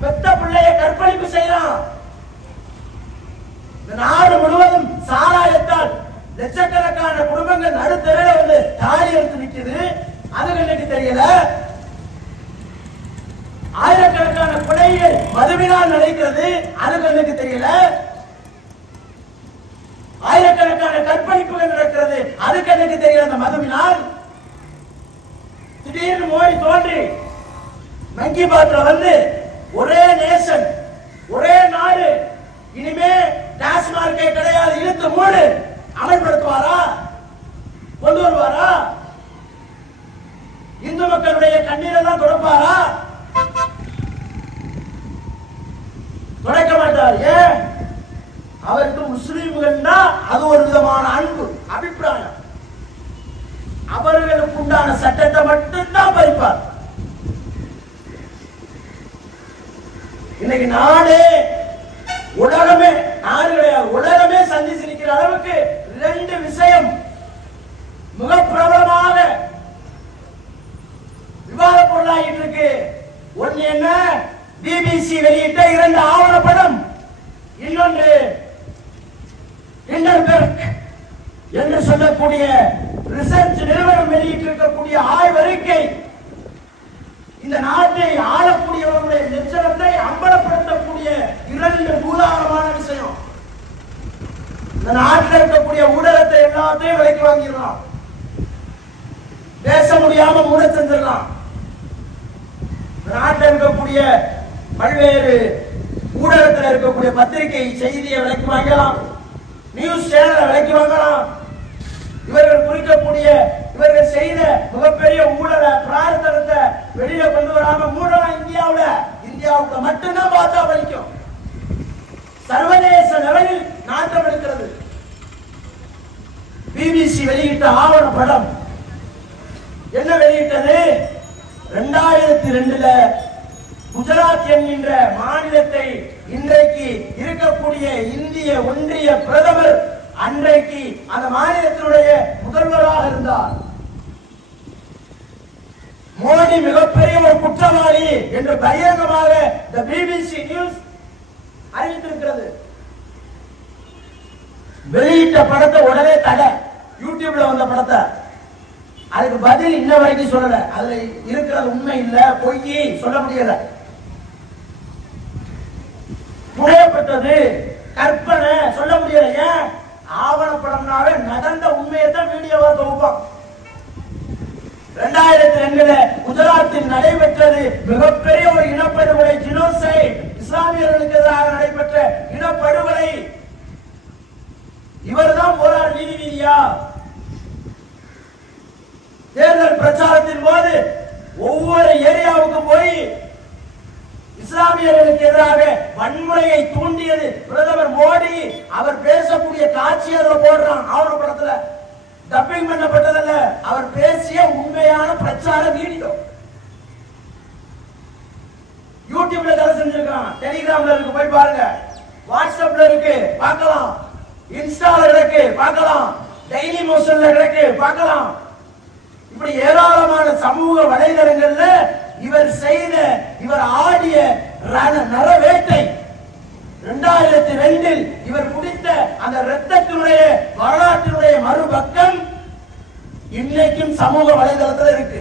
பெத்த பிள்ளைய கற்பழிப்பு செய்யறான். நாடு முழுவதும் சாராயத்தால் லட்சக்கணக்கான குடும்பங்கள் நடுத்தரையில வந்து தாலி எடுத்து நிக்குது. அது கண்ணுக்கு தெரியல. ஆயிரக்கணக்கான கொலைகள் மதுவினால் நடக்கிறது. அது கண்ணுக்கு தெரியல. ஆயிரக்கணக்கான கற்பழிப்புகள் நடக்கிறது. அது கண்ணுக்கு தெரியல. அந்த மதுவினால் திடீர்னு மோடி தோன்றி மங்கி பாத்ல வந்து ஒரே நேசன், ஒரே நாடு, இனிமே டாஸ்மார்க்கே கிடையாது, இழுத்து மூடு அமல்படுத்துவாரா? கொண்டு வருவாரா? இந்து மக்களுடைய கண்ணீரெல்லாம் துடைப்பாரா? துடைக்க மாட்டார். ஏன்? அவருக்கு முஸ்லிம்கள்னா அது ஒரு விதமான அன்பு அபிப்பிராயம். அவர்களுக்கு உண்டான சட்டத்தை மட்டும்தான் பறிப்பார். இன்னைக்கு நாடே உலகமே நாடு கிடையாது, உலகமே சந்திச்சிருக்கிற அளவுக்கு ரெண்டு விஷயம் மிக பிரபலமாக விவாத பொருளாகிட்டு இருக்கு. ஒன்னு என்ன, பிபிசி வெளியிட்ட 2 ஆவணப்படம், இன்னொன்று ஹிண்டன்பெர்க் என்று சொல்லக்கூடிய ரிசர்ச் நிறுவனம் வெளியிட்டிருக்கக்கூடிய ஆய்வறிக்கை. இந்த நாட்டை ஆளக்கூடியவர்களுடைய லட்சணத்தை அம்பலப்படுத்தக்கூடிய 2 பூதாகரமான விஷயம். இந்த நாட்டில் இருக்கக்கூடிய ஊடகத்தை எல்லாத்தையும் விலைக்கு வாங்கிடலாம், பேச முடியாம மூட செஞ்சிடலாம். நாட்டில் இருக்கக்கூடிய பல்வேறு ஊடகத்தில் இருக்கக்கூடிய பத்திரிகை செய்தியை விலைக்கு வாங்கலாம், நியூஸ் சேனலை விலைக்கு வாங்கலாம். இவர்கள் குறிக்கக்கூடிய இவர்கள் செய்த மிகப்பெரிய ஊழல பிரார்த்தனத்தை வெளியில கொண்டு வராம மூடலாம். இந்தியாவுக்கு மட்டும்தான் பார்த்தா வலிக்கும். சர்வதேச லெவலில் நாட்டம் எடுக்கிறது. பிபிசி வெளியிட்ட ஆவண படம் என்ன வெளியிட்டது? 2002 குஜராத் என்கின்ற மாநிலத்தை இன்றைக்கு இருக்கக்கூடிய இந்திய ஒன்றிய பிரதமர் அன்றைக்கு அந்த மாநிலத்தினுடைய முதல்வராக இருந்தார். மோடி மிகப்பெரிய ஒரு குற்றவாளி என்று பகிரங்கமாக பிபிசி நியூஸ் அறிவித்திருக்கிறது. வெளியிட்ட படத்தை உடனே தடை, யூடியூப்ல வந்த படத்தை. அதுக்கு பதில் இன்ன வரைக்கும் சொல்லல. அதுல இருக்கிறது உண்மை இல்ல, பொய் சொல்ல முடியல, புனையப்பட்டது, கற்பனை சொல்ல முடியல. ஏன்? ஆவணப்படம்னாவே நடந்த உண்மையை தான் வீடியோவா தொகுப்பான். 2002 குஜராத்தில் நடைபெற்றது மிகப்பெரிய ஒரு இனப்படுகொலை, ஜினோசைட், இஸ்லாமியர்களுக்கு எதிராக நடைபெற்ற இனப்படுகொலை. இவர்தான் போராட வீதியா தேர்தல் பிரச்சாரத்தின் போது ஒவ்வொரு ஏரியாவுக்கும் போய் இஸ்லாமியர்களுக்கு எதிராக வன்முறையை தூண்டியது பிரதமர் மோடி. அவர் பேசக்கூடிய காட்சி அதுல போடுறான். ஆவணப்படத்துல டப்பிங் பண்ணப்பட்டதல்ல, அவர் பேசிய உண்மையான பிரச்சார வீடியோ யூடியூப்ல தடை செஞ்சிருக்கான். டெலிகிராம்ல இருக்கு, போய் பாருங்க. வாட்ஸ்அப்ல இருக்கு, பார்க்கலாம். இன்ஸ்டால இருக்கு, பார்க்கலாம். டெய்லி மோஷன்ல இருக்கு, பார்க்கலாம். இப்படி ஏராளமான சமூக வலைதளங்கள்ல இவர் செய்த, இவர் ஆடிய நரவேட்டை, 2002 இவர் குடித்த அந்த இரத்தத்தினுடைய வரலாற்றினுடைய மறுபக்கம் இன்னைக்கும் சமூக வலைதளத்தில் இருக்கு.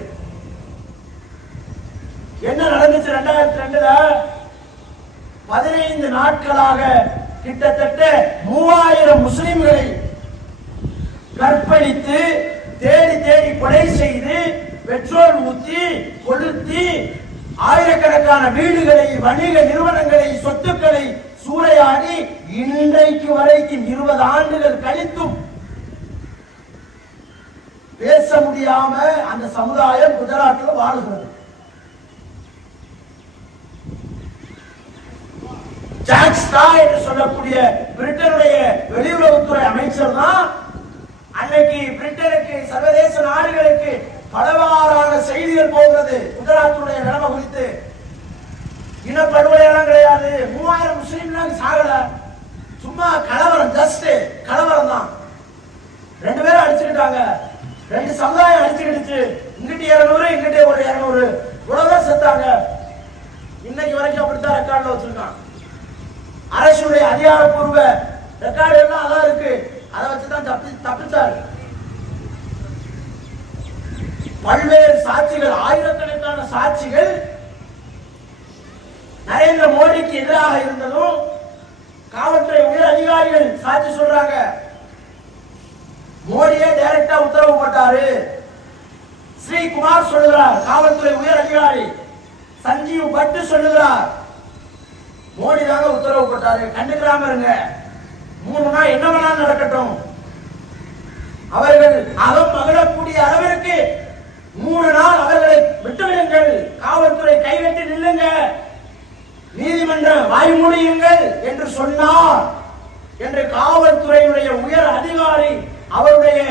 என்ன நடந்துச்சு 2002? 15 நாட்களாக கிட்டத்தட்ட 3000 முஸ்லிம்களை கற்பழித்து தேடி தேடி கொலை செய்து பெட்ரோல் ஊத்தி கொளுத்தி ஆயிரக்கணக்கான வீடுகளை, வணிக நிறுவனங்களை, சொத்துக்களை சூறையாடி இன்றைக்கு வரைக்கும் 20 ஆண்டுகள் கழித்தும் பேச முடியாம அந்த சமுதாயம் குஜராத்தில் வாழுகிறது. ஜாக் ஸ்ட்ரா என்று சொல்லக்கூடிய பிரிட்டனுடைய வெளியுறவுத்துறை அமைச்சர் தான் அன்னைக்கு பிரிட்டனுக்கு, சர்வதேச நாடுகளுக்கு பலவாறான செய்திகள் போகிறது குஜராத்துடைய நிலைமை குறித்து. இனப்படுகொலை எல்லாம் கிடையாது, 3000 முஸ்லிம்லாம் சாகல, சும்மா கலவரம், ஜஸ்ட் கலவரம் தான். 2 பேரும் அடிச்சுக்கிட்டாங்க, 2 சமுதாயம் அடிச்சுக்கிடுச்சு. இங்கிட்டு 200, இங்கிட்ட ஒரு 200, இவ்வளவுதான் செத்தாங்க. இன்னைக்கு வரைக்கும் அப்படித்தான் ரெக்கார்ட்ல வச்சிருக்கான். அரசுடைய அதிகாரப்பூர்வ ரெக்கார்டு எல்லாம் அதான் இருக்கு. அதை வச்சுதான் தப்பிச்சாரு. பல்வேறு சாட்சிகள், ஆயிரக்கணக்கான சாட்சிகள் நரேந்திர மோடிக்கு எதிராக இருந்ததும் காவல்துறை உயர் அதிகாரிகள் சாட்சி சொல்றாங்க. மோடியே டைரக்டா உத்தரவு போட்டாரு. ஸ்ரீகுமார் சொல்லுகிறார், காவல்துறை உயர் அதிகாரி. சஞ்சீவ் பட்டு சொல்லுகிறார், மோடி தாங்க உத்தரவு போட்டாரு, கண்டுக்கிறாம இருங்க, 3 நாள் என்ன வேணாலும் நடக்கட்டும். அவர்கள் அகம் மகிழக்கூடிய அளவிற்கு 3 நாள் அவர்களை விட்டுவிடுங்கள், காவல்துறை கைவிட்டு நில்லுங்க, நீதிமன்றம் வாய் மூடியுங்கள் என்று சொன்னார். என்று காவல்துறையினுடைய உயர் அதிகாரி அவருடைய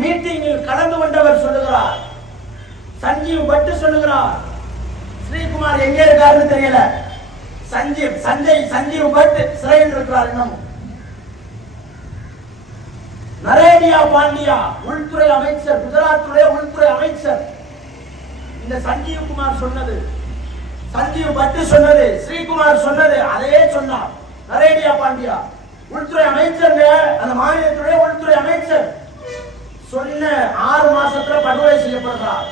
மீட்டிங்கில் கலந்து கொண்டவர் சொல்லுகிறார். சஞ்சீவ் பட் சொல்லுகிறார். ஸ்ரீகுமார் எங்கே இருக்காருன்னு தெரியல. சஞ்சீவ் பட் சிறையில் இருக்கிறார். இன்னும் நரேடியா பாண்டியா உள்துறை அமைச்சர், குஜராத்துடைய உள்துறை அமைச்சர், இந்த சஞ்சீவ் குமார் சொன்னது, சஞ்சீவ் பட் சொன்னது, ஸ்ரீகுமார் சொன்னது அதையே சொன்னார். நரேடியா பாண்டியா உள்துறை அமைச்சர், அந்த மாநிலத்துடைய உள்துறை அமைச்சர் சொன்ன 6 மாசத்துல படுகொலை செய்யப்படுகிறார்.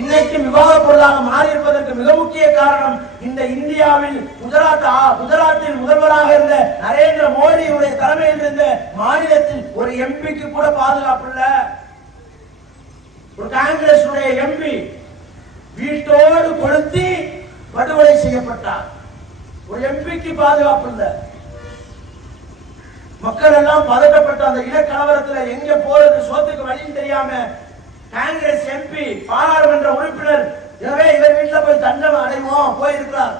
இன்னைக்கு விவாத பொருளாக மாறி இருப்பதற்கு மிக முக்கிய காரணம் இந்த இந்தியாவில் குஜராத்தில் முதல்வராக இருந்த நரேந்திர மோடியுடைய தலைமையில் இருந்த மாநிலத்தில் ஒரு எம்பிக்கு கூட பாதுகாப்பு இல்ல. ஒரு காங்கிரஸ் எம்பி வீட்டோடு கொளுத்தி படுகொலை செய்யப்பட்டார். ஒரு எம்பிக்கு பாதுகாப்பு இல்ல. மக்கள் எல்லாம் பதட்டப்பட்ட அந்த இனக்கலவரத்தில் எங்க போறது, சோத்துக்கு வழின்னு தெரியாம காங்கிரஸ் எம்பி பாராளுமன்ற உறுப்பினர் எனவே இவர் வீட்டில் போய் தண்டனை அடைவோம் போயிருக்கிறார்.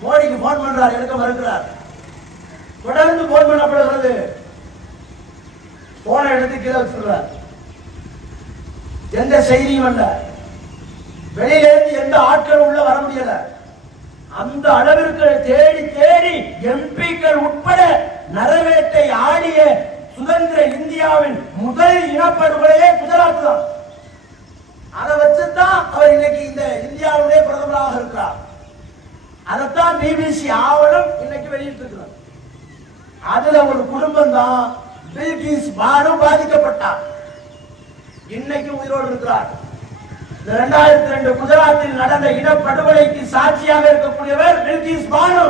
மோடிக்கு போன் பண்றார், எடுக்க மறுக்கிறார். தொடர்ந்து போன் பண்ணப்படுகிறது. போனை எடுத்து கீழே வச்சுக்கிறார். எந்த செய்தியும் அல்ல. வெளியிலிருந்து எந்த ஆட்கள் உள்ள வர முடியல. அந்த அளவிற்கு தேடி தேடி எம்பிக்கள் உட்பட நரவேட்டை ஆடிய சுதந்திர இந்தியாவின் முதல் இனப்படுகொலையே குஜராத் தான். அதை வச்சுதான் அவர் இன்னைக்கு இந்த இந்தியாவுடைய பிரதமராக இருக்கிறார். அதைத்தான் பிபிசி ஆவணம் இன்னைக்கு வெளியிட்டிருக்கிறார். அதுல ஒரு குடும்பம் தான் பில்கிஸ் பானு பாதிக்கப்பட்டார். இன்னைக்கு உயிரோடு இருக்கிறார். 2002 குஜராத்தில் நடந்த இனப்படுகொலைக்கு சாட்சியாக இருக்கக்கூடியவர் பில்கிஸ் பானு.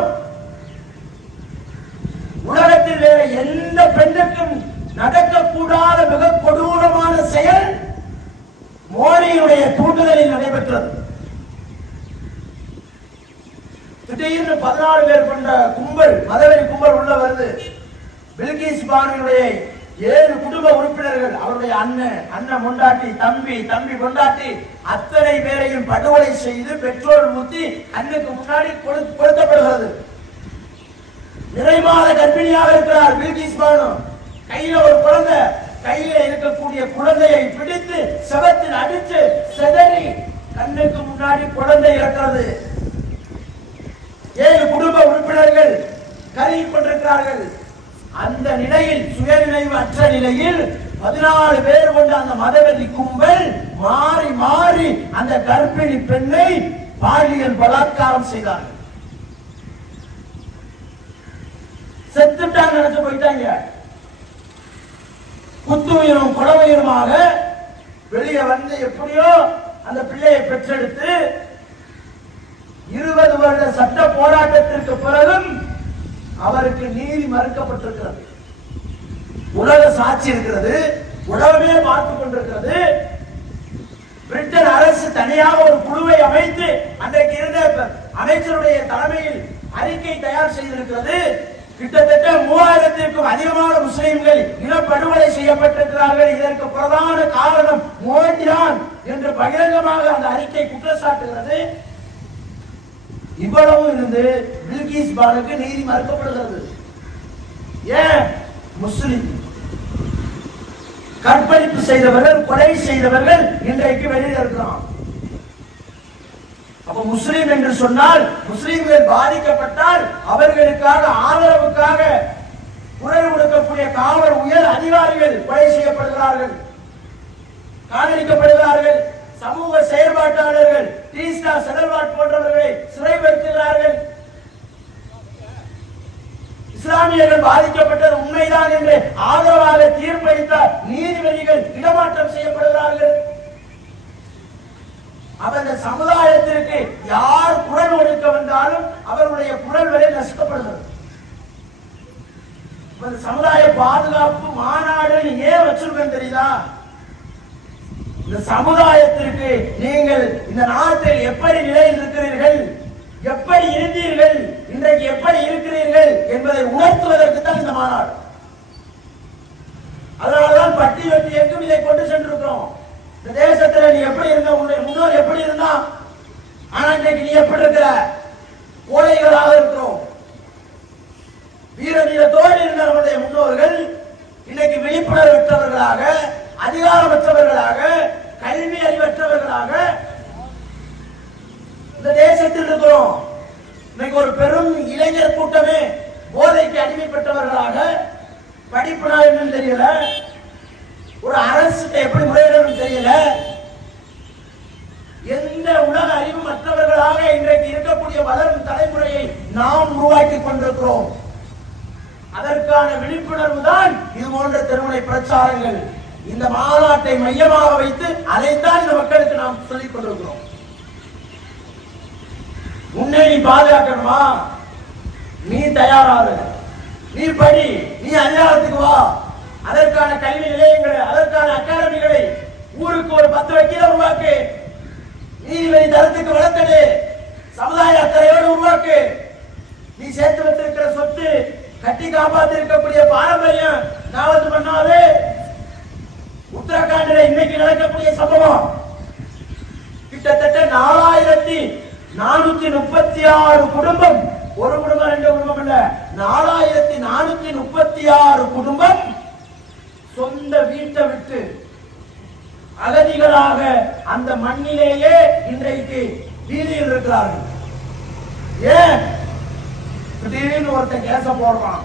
உலகத்தில் வேற எந்த பெண்ணுக்கும் நடக்கக்கூடாத மிக கொடூரமான செயல் மோடியுடைய தூண்டுதலில் நடைபெற்றது. திடீர்னு 14 பேர் கொண்ட கும்பல், மதவெறி கும்பல் உள்ள வருது. பில்கிஸ் பானுடைய 7 குடும்ப உறுப்பினர்கள், அவருடைய அண்ணன் பொண்டாட்டி, தம்பி பொண்டாட்டி அத்தனை பேரையும் படுகொலை செய்து பெட்ரோல் ஊத்தி கண்ணுக்கு முன்னாடி கொளுத்தப்படுகிறது. நிறைமாத கர்ப்பிணியாக இருக்கிறார் பில்கிஸ் பானு. கையில ஒரு குழந்தை, கையில இருக்கக்கூடிய குழந்தையை பிடித்து செவத்தில் அடித்து செதறி கண்ணுக்கு முன்னாடி குழந்தை இறக்கிறது. 7 குடும்ப உறுப்பினர்கள் கருகி கொண்டிருக்கிறார்கள். அந்த நிலையில், சுயநினைவு அற்ற நிலையில் 14 பேர் கொண்ட அந்த மதவெறி கும்பல் மாறி மாறி அந்த கர்ப்பிணி பெண்ணை பாலியல் பலாத்காரம் செய்தார்கள். செத்துட்டாங்க நினைச்சு போயிட்டாங்க. குத்துயிரும் கொலவையுமாக வெளியே வந்து எப்படியோ அந்த பிள்ளையை பெற்றெடுத்து 20 வருட சட்ட போராட்டத்திற்கு பிறகும் அவருக்கு நீதி மறுக்கப்பட்டிருக்கிறது. உலக சாட்சி இருக்கிறது, உலகமே பார்த்துக் கொண்டிருக்கிறது. பிரிட்டன் அரசு தனியாக ஒரு குழுவை அமைத்து அன்றைக்கு இருந்த அமைச்சருடைய தலைமையில் அறிக்கை தயார் செய்திருக்கிறது. கிட்டத்தட்ட 3000க்கும் அதிகமான முஸ்லிம்கள் இனப்படுகொலை செய்யப்பட்டிருக்கிறார்கள். இதற்கு பிரதான காரணம் மோடிதான் என்று பகிரங்கமாக அந்த அறிக்கை குற்றச்சாட்டுகிறது. இவ்வளவு இருந்து பில்கிஸ் பானுக்கு நீதி மறுக்கப்படுகிறது. ஏன்? முஸ்லிம் கற்பழிப்பு செய்தவர்கள், கொலை செய்தவர்கள் இன்றைக்கு வெளியில் இருக்கிறான். அப்ப முஸ்லிம் என்று சொன்னால், முஸ்லிம்கள் பாதிக்கப்பட்டால் அவர்களுக்காக ஆதரவுக்காக குரல் கொடுக்கக்கூடிய காவல் உயர் அதிகாரிகள் கொலை செய்யப்படுகிறார்கள், காதலிக்கப்படுகிறார்கள். சமூக செயற்பாட்டாளர்கள், டீஸ்டா செதல்வாட் போன்றவர்களை சிறைப்படுத்துகிறார்கள். இஸ்லாமியர்கள் பாதிக்கப்பட்டது உண்மைதான் என்று ஆதரவாக தீர்ப்பளித்தால் நீதிபதிகள் இடமாற்றம் செய்யப்படுகிறார்கள். அந்த சமுதாயத்திற்கு யார் குரல் கொடுக்க வந்தாலும் அவருடைய குரல் வரை நசுக்கப்படுகிறது. சமுதாய பாதுகாப்பு மாநாடு ஏன் வச்சிருக்கேன் தெரியுதா? இந்த சமுதாயத்திற்கு நீங்கள் இந்த நாட்டில் எப்படி நிலையில் இருக்கிறீர்கள், எப்படி இருந்தீர்கள், இன்றைக்கு எப்படி இருக்கிறீர்கள் என்பதை உணர்த்துவதற்கு தான் இந்த மாநாடு. அதனால்தான் பட்டி வெட்டி எங்கும் இதை கொண்டு சென்றிருக்கிறோம். இந்த தேசத்துல நீ எப்படி இருந்த, உன்னுடைய முன்னோர் எப்படி இருந்தா, ஆனா இன்றைக்கு நீ எப்படி இருக்கிற? கோழைகளாக இருக்கிறோம். இன்னைக்கு ஒரு பெரும் இளைஞர் கூட்டமே போதைக்கு அடிமைப்பட்டவர்களாக, படிப்புனா என்னன்னு தெரியல, ஒரு அரசு எப்படி முறையிடணும் தெரியல, எந்த உலக அறிவு மற்றவர்களாக இன்றைக்கு இருக்கக்கூடிய வளரும் தலைமுறையை நாம் உருவாக்கி கொண்டிருக்கிறோம். அதற்கான விழிப்புணர்வு தான் இது போன்ற திருமண பிரச்சாரங்கள். இந்த மாநாட்டை மையமாக வைத்து அதைத்தான் இந்த மக்களுக்கு நாம் சொல்லிக் கொண்டிருக்கிறோம். உன்னை நீ பாதுகாக்கணுமா? நீ தயாராக, நீ படி, நீ அதிகாரத்துக்கு வா. அதற்கான கல்வி நிலையங்களை, அதற்கான அகாடமிகளை ஊருக்கு ஒரு 10 வக்கீல உருவாக்கு, நீதிபதி தரத்துக்கு வளர்த்தடு, சமுதாய அக்கறையோடு உருவாக்கு. நீ சேர்த்து வைத்திருக்கிற சொத்து கட்டி காப்பாற்றி இருக்கக்கூடிய பாரம்பரியம் நாவது பண்ணாது. உத்தரகாண்டில் இன்னைக்கு நடக்கக்கூடிய சம்பவம் கிட்டத்தட்ட 4436 குடும்பம், ஒரு குடும்பம் 2 குடும்பம் இல்ல, 4436 குடும்பம் சொந்த வீட்டை விட்டு அகதிகளாக அந்த மண்ணிலேயே இன்றைக்கு வீதியில் இருக்கிறார்கள். ஏன்? திடீர்னு ஒருத்தன் கேச போடுறான்,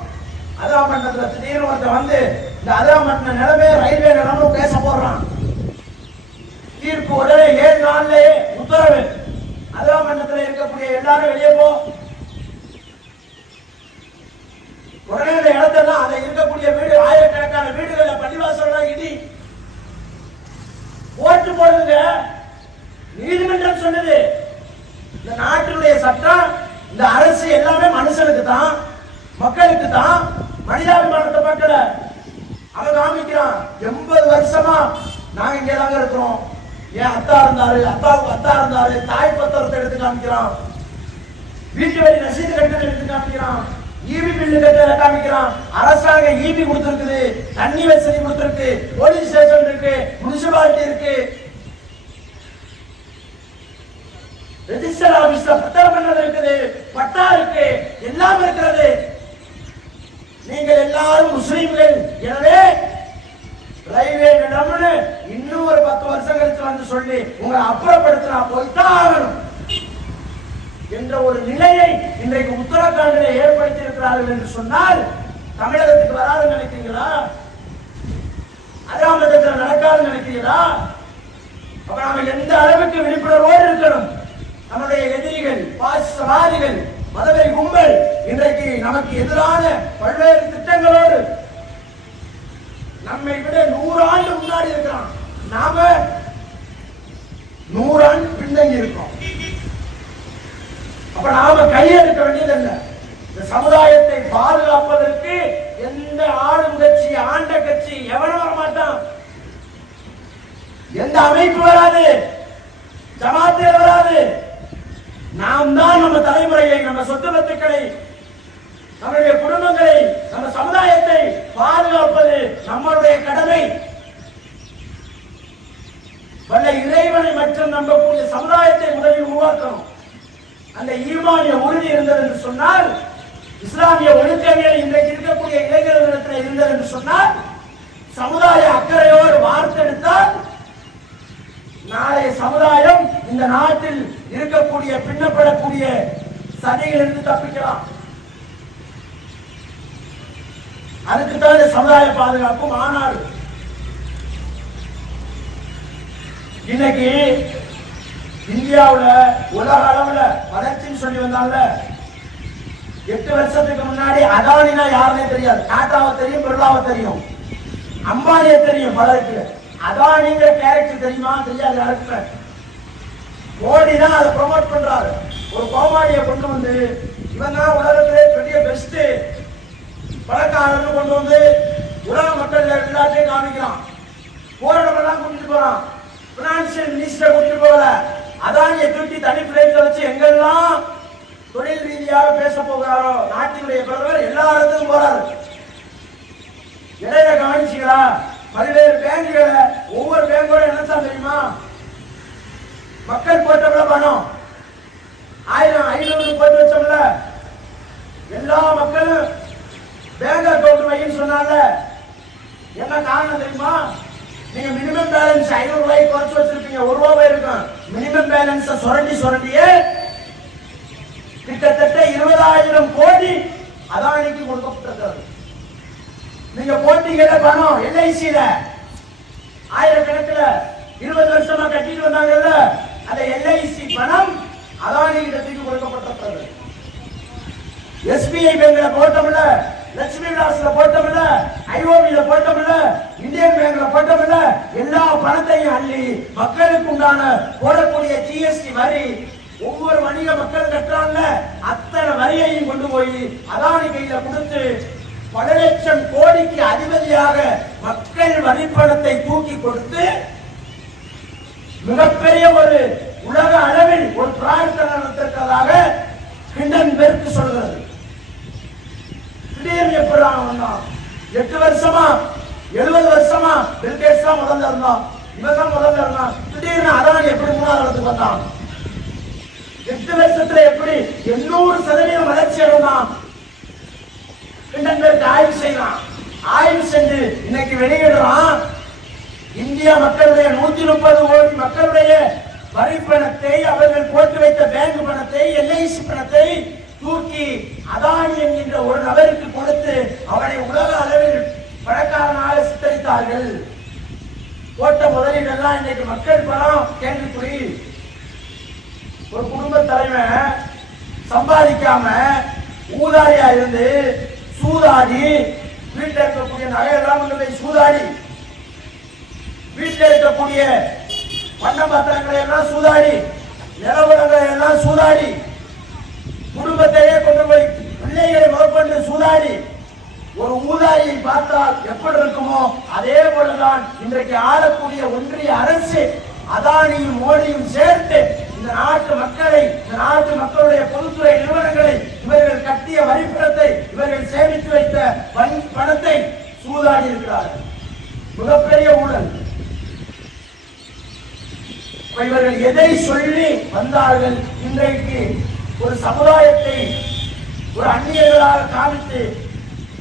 அதிராமட்டத்தில் திடீர்னு ஒருத்தன் வந்து இந்த அதிராமட்ட நிலமே ரயில்வே நிலமும் பேச போடுறான். தீர்ப்பு உடனே 7 நாள்லயே உத்தரவு, அதிராமட்டத்தில் இருக்கக்கூடிய எல்லாரும் வெளியே போ. உடனே இந்த இடத்தெல்லாம் அதை இருக்கக்கூடிய வீடு, ஆயிரக்கணக்கான வீடுகள்ல பள்ளிவாசல் இடி ஓட்டு போடுங்க. நீதிமன்றம் சொன்னது இந்த நாட்டினுடைய சட்டம், இந்த அரசு எல்லாமே மனுஷனுக்கு தான், மக்களுக்கு தான். மனிதாபிமானத்தை பார்க்கல. அவன் காமிக்கிறான் 80 வருஷமா நாங்க இங்க தாங்க இருக்கிறோம். என் அத்தா இருந்தாரு, அத்தாவுக்கு அத்தா இருந்தாரு, தாய் பத்திரத்தை எடுத்து காமிக்கிறான், வீட்டு வரி ரசீது கட்டணம் எடுத்து காமிக்கிறான், ஈபி பில்லு கட்ட காமிக்கிறான். அரசாங்கம் ஈபி கொடுத்திருக்குது, தண்ணி வசதி கொடுத்திருக்கு, போலீஸ் ஸ்டேஷன் இருக்கு, முனிசிபாலிட்டி இருக்கு, ரெஜிஸ்டர் ஆபீஸ்ல பத்திரம் பண்றது இருக்குது, பட்டா இருக்கு, எல்லாம் இருக்கிறது. நீங்கள் எல்லாரும் முஸ்லீம்கள், எனவே ரயில்வே நிலம்னு இன்னும் ஒரு 10 வருஷம் கழிச்சு வந்து சொல்லி உங்களை அப்புறப்படுத்தினா போய்தான் ஆகணும் என்ற ஒரு நிலையை இன்றைக்கு உத்தரகாண்டிலே ஏற்படுத்தி இருக்கிறார்கள் என்று சொன்னால் தமிழகத்துக்கு வராதுன்னு நினைக்கிறீங்களா? அதிராமட்டத்தில் நடக்காதுன்னு நினைக்கிறீங்களா? அப்ப நாம எந்த அளவுக்கு விழிப்புணர்வோடு இருக்கணும்? நம்முடைய எதிரிகள், பாசிசவாதிகள், மதவெறி கும்பல் இன்றைக்கு நமக்கு எதிரான பல்வேறு திட்டங்களோடு நம்மை விட 100 ஆண்டு முன்னாடி இருக்கிறான், நாம 100 ஆண்டு பின்தங்கி இருக்கோம். அப்ப நாம கையெடுக்க வேண்டியது என்ன? இந்த சமுதாயத்தை பாதுகாப்பதற்கு எந்த ஆளும் கட்சி, ஆண்ட கட்சி எவனும் வர மாட்டான், எந்த அமைப்பு வராது, ஜமாத்தே வராது. நாம் தான் நம்ம தலைமுறையை, நம்ம சொத்து பத்துக்களை, நம்முடைய குடும்பங்களை, நம்ம சமுதாயத்தை பாதுகாப்பது நம்மளுடைய கடமை. வல்ல இறைவனை மற்றும் நம்பக்கூடிய சமுதாயத்தை முதலில் உருவாக்கணும். அந்த ஈமானிய உறுதி இருந்தது என்று சொன்னால், இஸ்லாமிய ஒழுக்கவியல் இன்றைக்கு இருக்கக்கூடிய இளைஞர்களிடத்தில் இருந்தது என்று சொன்னால், சமுதாய அக்கறையோடு வார்த்தெடுத்தால் நாளைய சமுதாயம் இந்த நாட்டில் இருக்கக்கூடிய பின்னப்படக்கூடிய சதிகளிலிருந்து தப்பிக்கலாம். அதுக்குத்தான் சமுதாய பாதுகாப்பு மாநாடு. இன்னைக்கு இந்தியாவுல உலக அளவுல வளர்ச்சின்னு சொல்லி வந்தால, 8 வருஷத்துக்கு முன்னாடி அதானினா யாருன்னே தெரியாது. டாட்டாவை தெரியும், பிர்லாவை தெரியும், அம்பானியை தெரியும் பலருக்கு. அதானிங்கிற கேரக்டர் தெரியுமா? தெரியாது யாருக்கு. மோடி தான் அதை ப்ரொமோட் பண்றாரு. ஒரு கோமாளியை கொண்டு வந்து இவன் தான் உலகத்திலே பெரிய பெஸ்ட் பணக்காரன்னு கொண்டு வந்து உலக மக்கள் எல்லாத்தையும் காமிக்கிறான். போராடமெல்லாம் கூட்டிட்டு போறான். பினான்சியல் மினிஸ்டரை கூட்டிட்டு போகல, அதானியை தூக்கி தனி பிளேட்ல வச்சு எங்கெல்லாம் தொழில் ரீதியாக பேச போகிறாரோ நாட்டினுடைய பிரதமர் எல்லா இடத்துக்கும் போறாரு. இடையில கவனிச்சீங்களா? பல்வேறு பேங்குகளை, ஒவ்வொரு பேங்கோட என்ன தெரியுமா? மக்கள் போட்டவள பணம் 1000 500 போட்டு வச்சோம்ல, எல்லா மக்களும் பேங்க் அக்கௌண்ட் வைன்னு சொன்னால என்ன காரணம் தெரியுமா? நீங்க மினிமம் பேலன்ஸ் 500 ரூபாய்க்கு குறைச்சு வச்சிருப்பீங்க, 1 ரூபாய் இருக்கும். மினிமம் பேலன்ஸ் சுரண்டியே கிட்டத்தட்ட 20,000 கோடி அதானிக்கு கொடுக்கப்பட்டிருக்கிறது. நீங்க போட்டீங்க பணம் LIC-ல ஆயிரக்கணக்கில் 20 வருஷமா கட்டிட்டு வந்தாங்கல்ல, அந்த LIC பணம் அதானி இடத்துக்கு கொடுக்கப்பட்டிருக்கிறது. SBI பேங்க்ல போட்டோம்ல, லட்சுமி விலாஸ்ல போட்டோம்ல, IOB-ல போட்டோம்ல, இந்தியன் பேங்க்ல போட்டோம்ல, எல்லா பணத்தையும் அள்ளி மக்களுக்கு உண்டான போடக்கூடிய GST வரி, ஒவ்வொரு வணிக மக்கள் கட்டுறாங்க, அத்தனை வரியையும் கொண்டு போய் அதானி கையில கொடுத்து பல லட்சம் கோடிக்கு அதிபதியாக மக்கள் வரிப்பணத்தை தூக்கி கொடுத்து மிகப்பெரிய ஒரு உலக அளவில் ஒரு ப்ராஜெக்ட் நடத்திருக்கிறதாக ஹிண்டன்பெர்க் சொல்கிறது. திடீர்னு எப்படி வந்தான்? 8 வருஷமா 70 வருஷமா பில்கேட்ஸ் தான் முதல்ல இருந்தான், இவன் தான் முதல்ல இருந்தான். திடீர்னு அதானி எப்படி 3வது இடத்துக்கு வந்தான்? 8 வருஷத்துல எப்படி 800% வளர்ச்சி அடைந்தான்? ஹிண்டன்பெர்க் ஆய்வு செய்யலாம். ஆய்வு செஞ்சு இன்னைக்கு வெளியிடுறான். இந்திய மக்களுடைய 130 கோடி மக்களுடைய வரி பணத்தை, அவர்கள் போட்டு வைத்த பேங்க் பணத்தை, LIC பணத்தை தூக்கி அதானி என்கின்ற ஒரு நபருக்கு கொடுத்து அவனை உலக அளவில் பணக்காரனாக சித்தரித்தார்கள். போட்ட முதலீடெல்லாம் இன்னைக்கு மக்கள் பணம் கேள்விக்குறி. ஒரு குடும்ப தலைவன் சம்பாதிக்காம ஊதாரியா இருந்து சூதாடி, வீட்டில் இருக்கக்கூடிய நகையெல்லாம் சூதாடி, வீட்டில் இருக்கக்கூடிய பண்ட பத்திரங்களை எல்லாம் சூதாடி, நிலவரங்களை எல்லாம் சூதாடி, குடும்பத்தையே கொண்டு போய் பிள்ளைகளை முதற்கொண்டு சூதாடி ஒரு ஊதாரியை பார்த்தால் எப்படி இருக்குமோ அதே போலதான் இன்றைக்கு ஆளக்கூடிய ஒன்றிய அரசு அதானியும் மோடியும் சேர்த்து இந்த நாட்டு மக்களை, இந்த நாட்டு மக்களுடைய பொதுத்துறை நிறுவனங்களை, இவர்கள் கட்டிய வரிப்பணத்தை, இவர்கள் சேமித்து வைத்த பணத்தை சூதாடி இருக்கிறார்கள். மிகப்பெரிய ஊழல். இவர்கள் எதை சொல்லி வந்தார்கள்? இன்றைக்கு ஒரு சமுதாயத்தை ஒரு அந்நியர்களாக காமித்து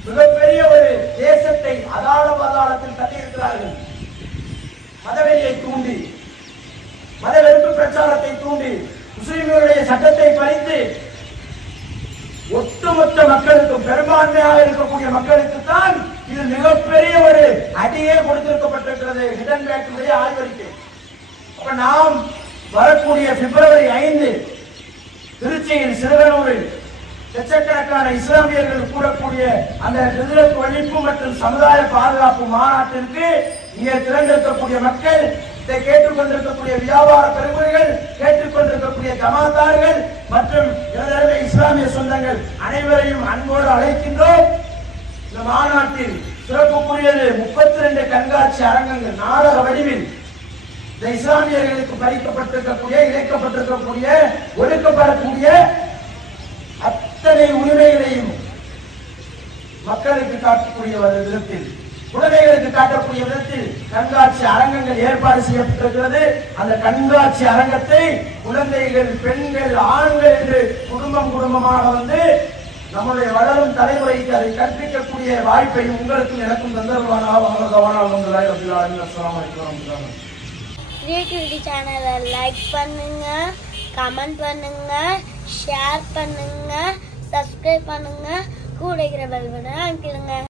மிகப்பெரிய ஒரு தேசத்தை அதாள பாதாளத்தில் தள்ளி இருக்கிறார்கள். மதவெறியை தூண்டி, மத வெறுப்பு பிரச்சாரத்தை தூண்டி, முஸ்லிம்களுடைய சட்டத்தை பறித்து ஒட்டுமொத்த மக்களுக்கு, பெரும்பான்மையாக இருக்கக்கூடிய மக்களுக்கு தான் இது மிகப்பெரிய ஒரு அடியே கொடுத்திருக்கப்பட்டிருக்கிறது. ஹிண்டன்பெர்க் ஆய்வறிக்கை. அப்ப நாம் வரக்கூடிய பிப்ரவரி 5 திருச்சியில் சிறுவனூரில் லட்சக்கணக்கான இஸ்லாமியர்கள் கூடக்கூடிய அந்த விதிவிலக்கு ஒழிப்பு மற்றும் சமுதாய பாதுகாப்பு மாநாட்டிற்கு இங்கே திரண்டிருக்கக்கூடிய மக்கள், இதை கேட்டுக்கொண்டிருக்கக்கூடிய வியாபார பெருமுறைகள், கேட்டுக்கொண்டிருக்கக்கூடிய ஜமாத்தார்கள் மற்றும் எனதருமை இஸ்லாமிய சொந்தங்கள் அனைவரையும் அன்போடு அழைக்கின்றோம். இந்த மாநாட்டில் சிறப்புக்குரியது 32 கண்காட்சி அரங்கங்கள் நாடக வடிவில் இந்த இஸ்லாமியர்களுக்கு பறிக்கப்பட்டிருக்கக்கூடிய, இழைக்கப்பட்டிருக்கக்கூடிய, ஒடுக்கப்படக்கூடிய அத்தனை உரிமைகளையும் மக்களுக்கு காட்டக்கூடிய விதத்தில், குழந்தைகளுக்கு காட்டக்கூடிய விதத்தில் கண்காட்சி அரங்கங்கள் ஏற்பாடு செய்யப்பட்டிருக்கிறது. அந்த கண்காட்சி அரங்கத்தை குழந்தைகள், பெண்கள், ஆண்கள் என்று குடும்பம் குடும்பமாக வந்து நம்முடைய வளரும் தலைமுறைக்கு அதை கற்பிக்கக்கூடிய வாய்ப்பை உங்களுக்கும் எனக்கும் தந்தருவானாக. கிரியேட்டிவிட்டி சேனலை லைக் பண்ணுங்க, கமெண்ட் பண்ணுங்க, ஷேர் பண்ணுங்க, சப்ஸ்கிரைப் பண்ணுங்க, கூட இருக்கிற பெல் பட்டனை அழுத்திடுங்க.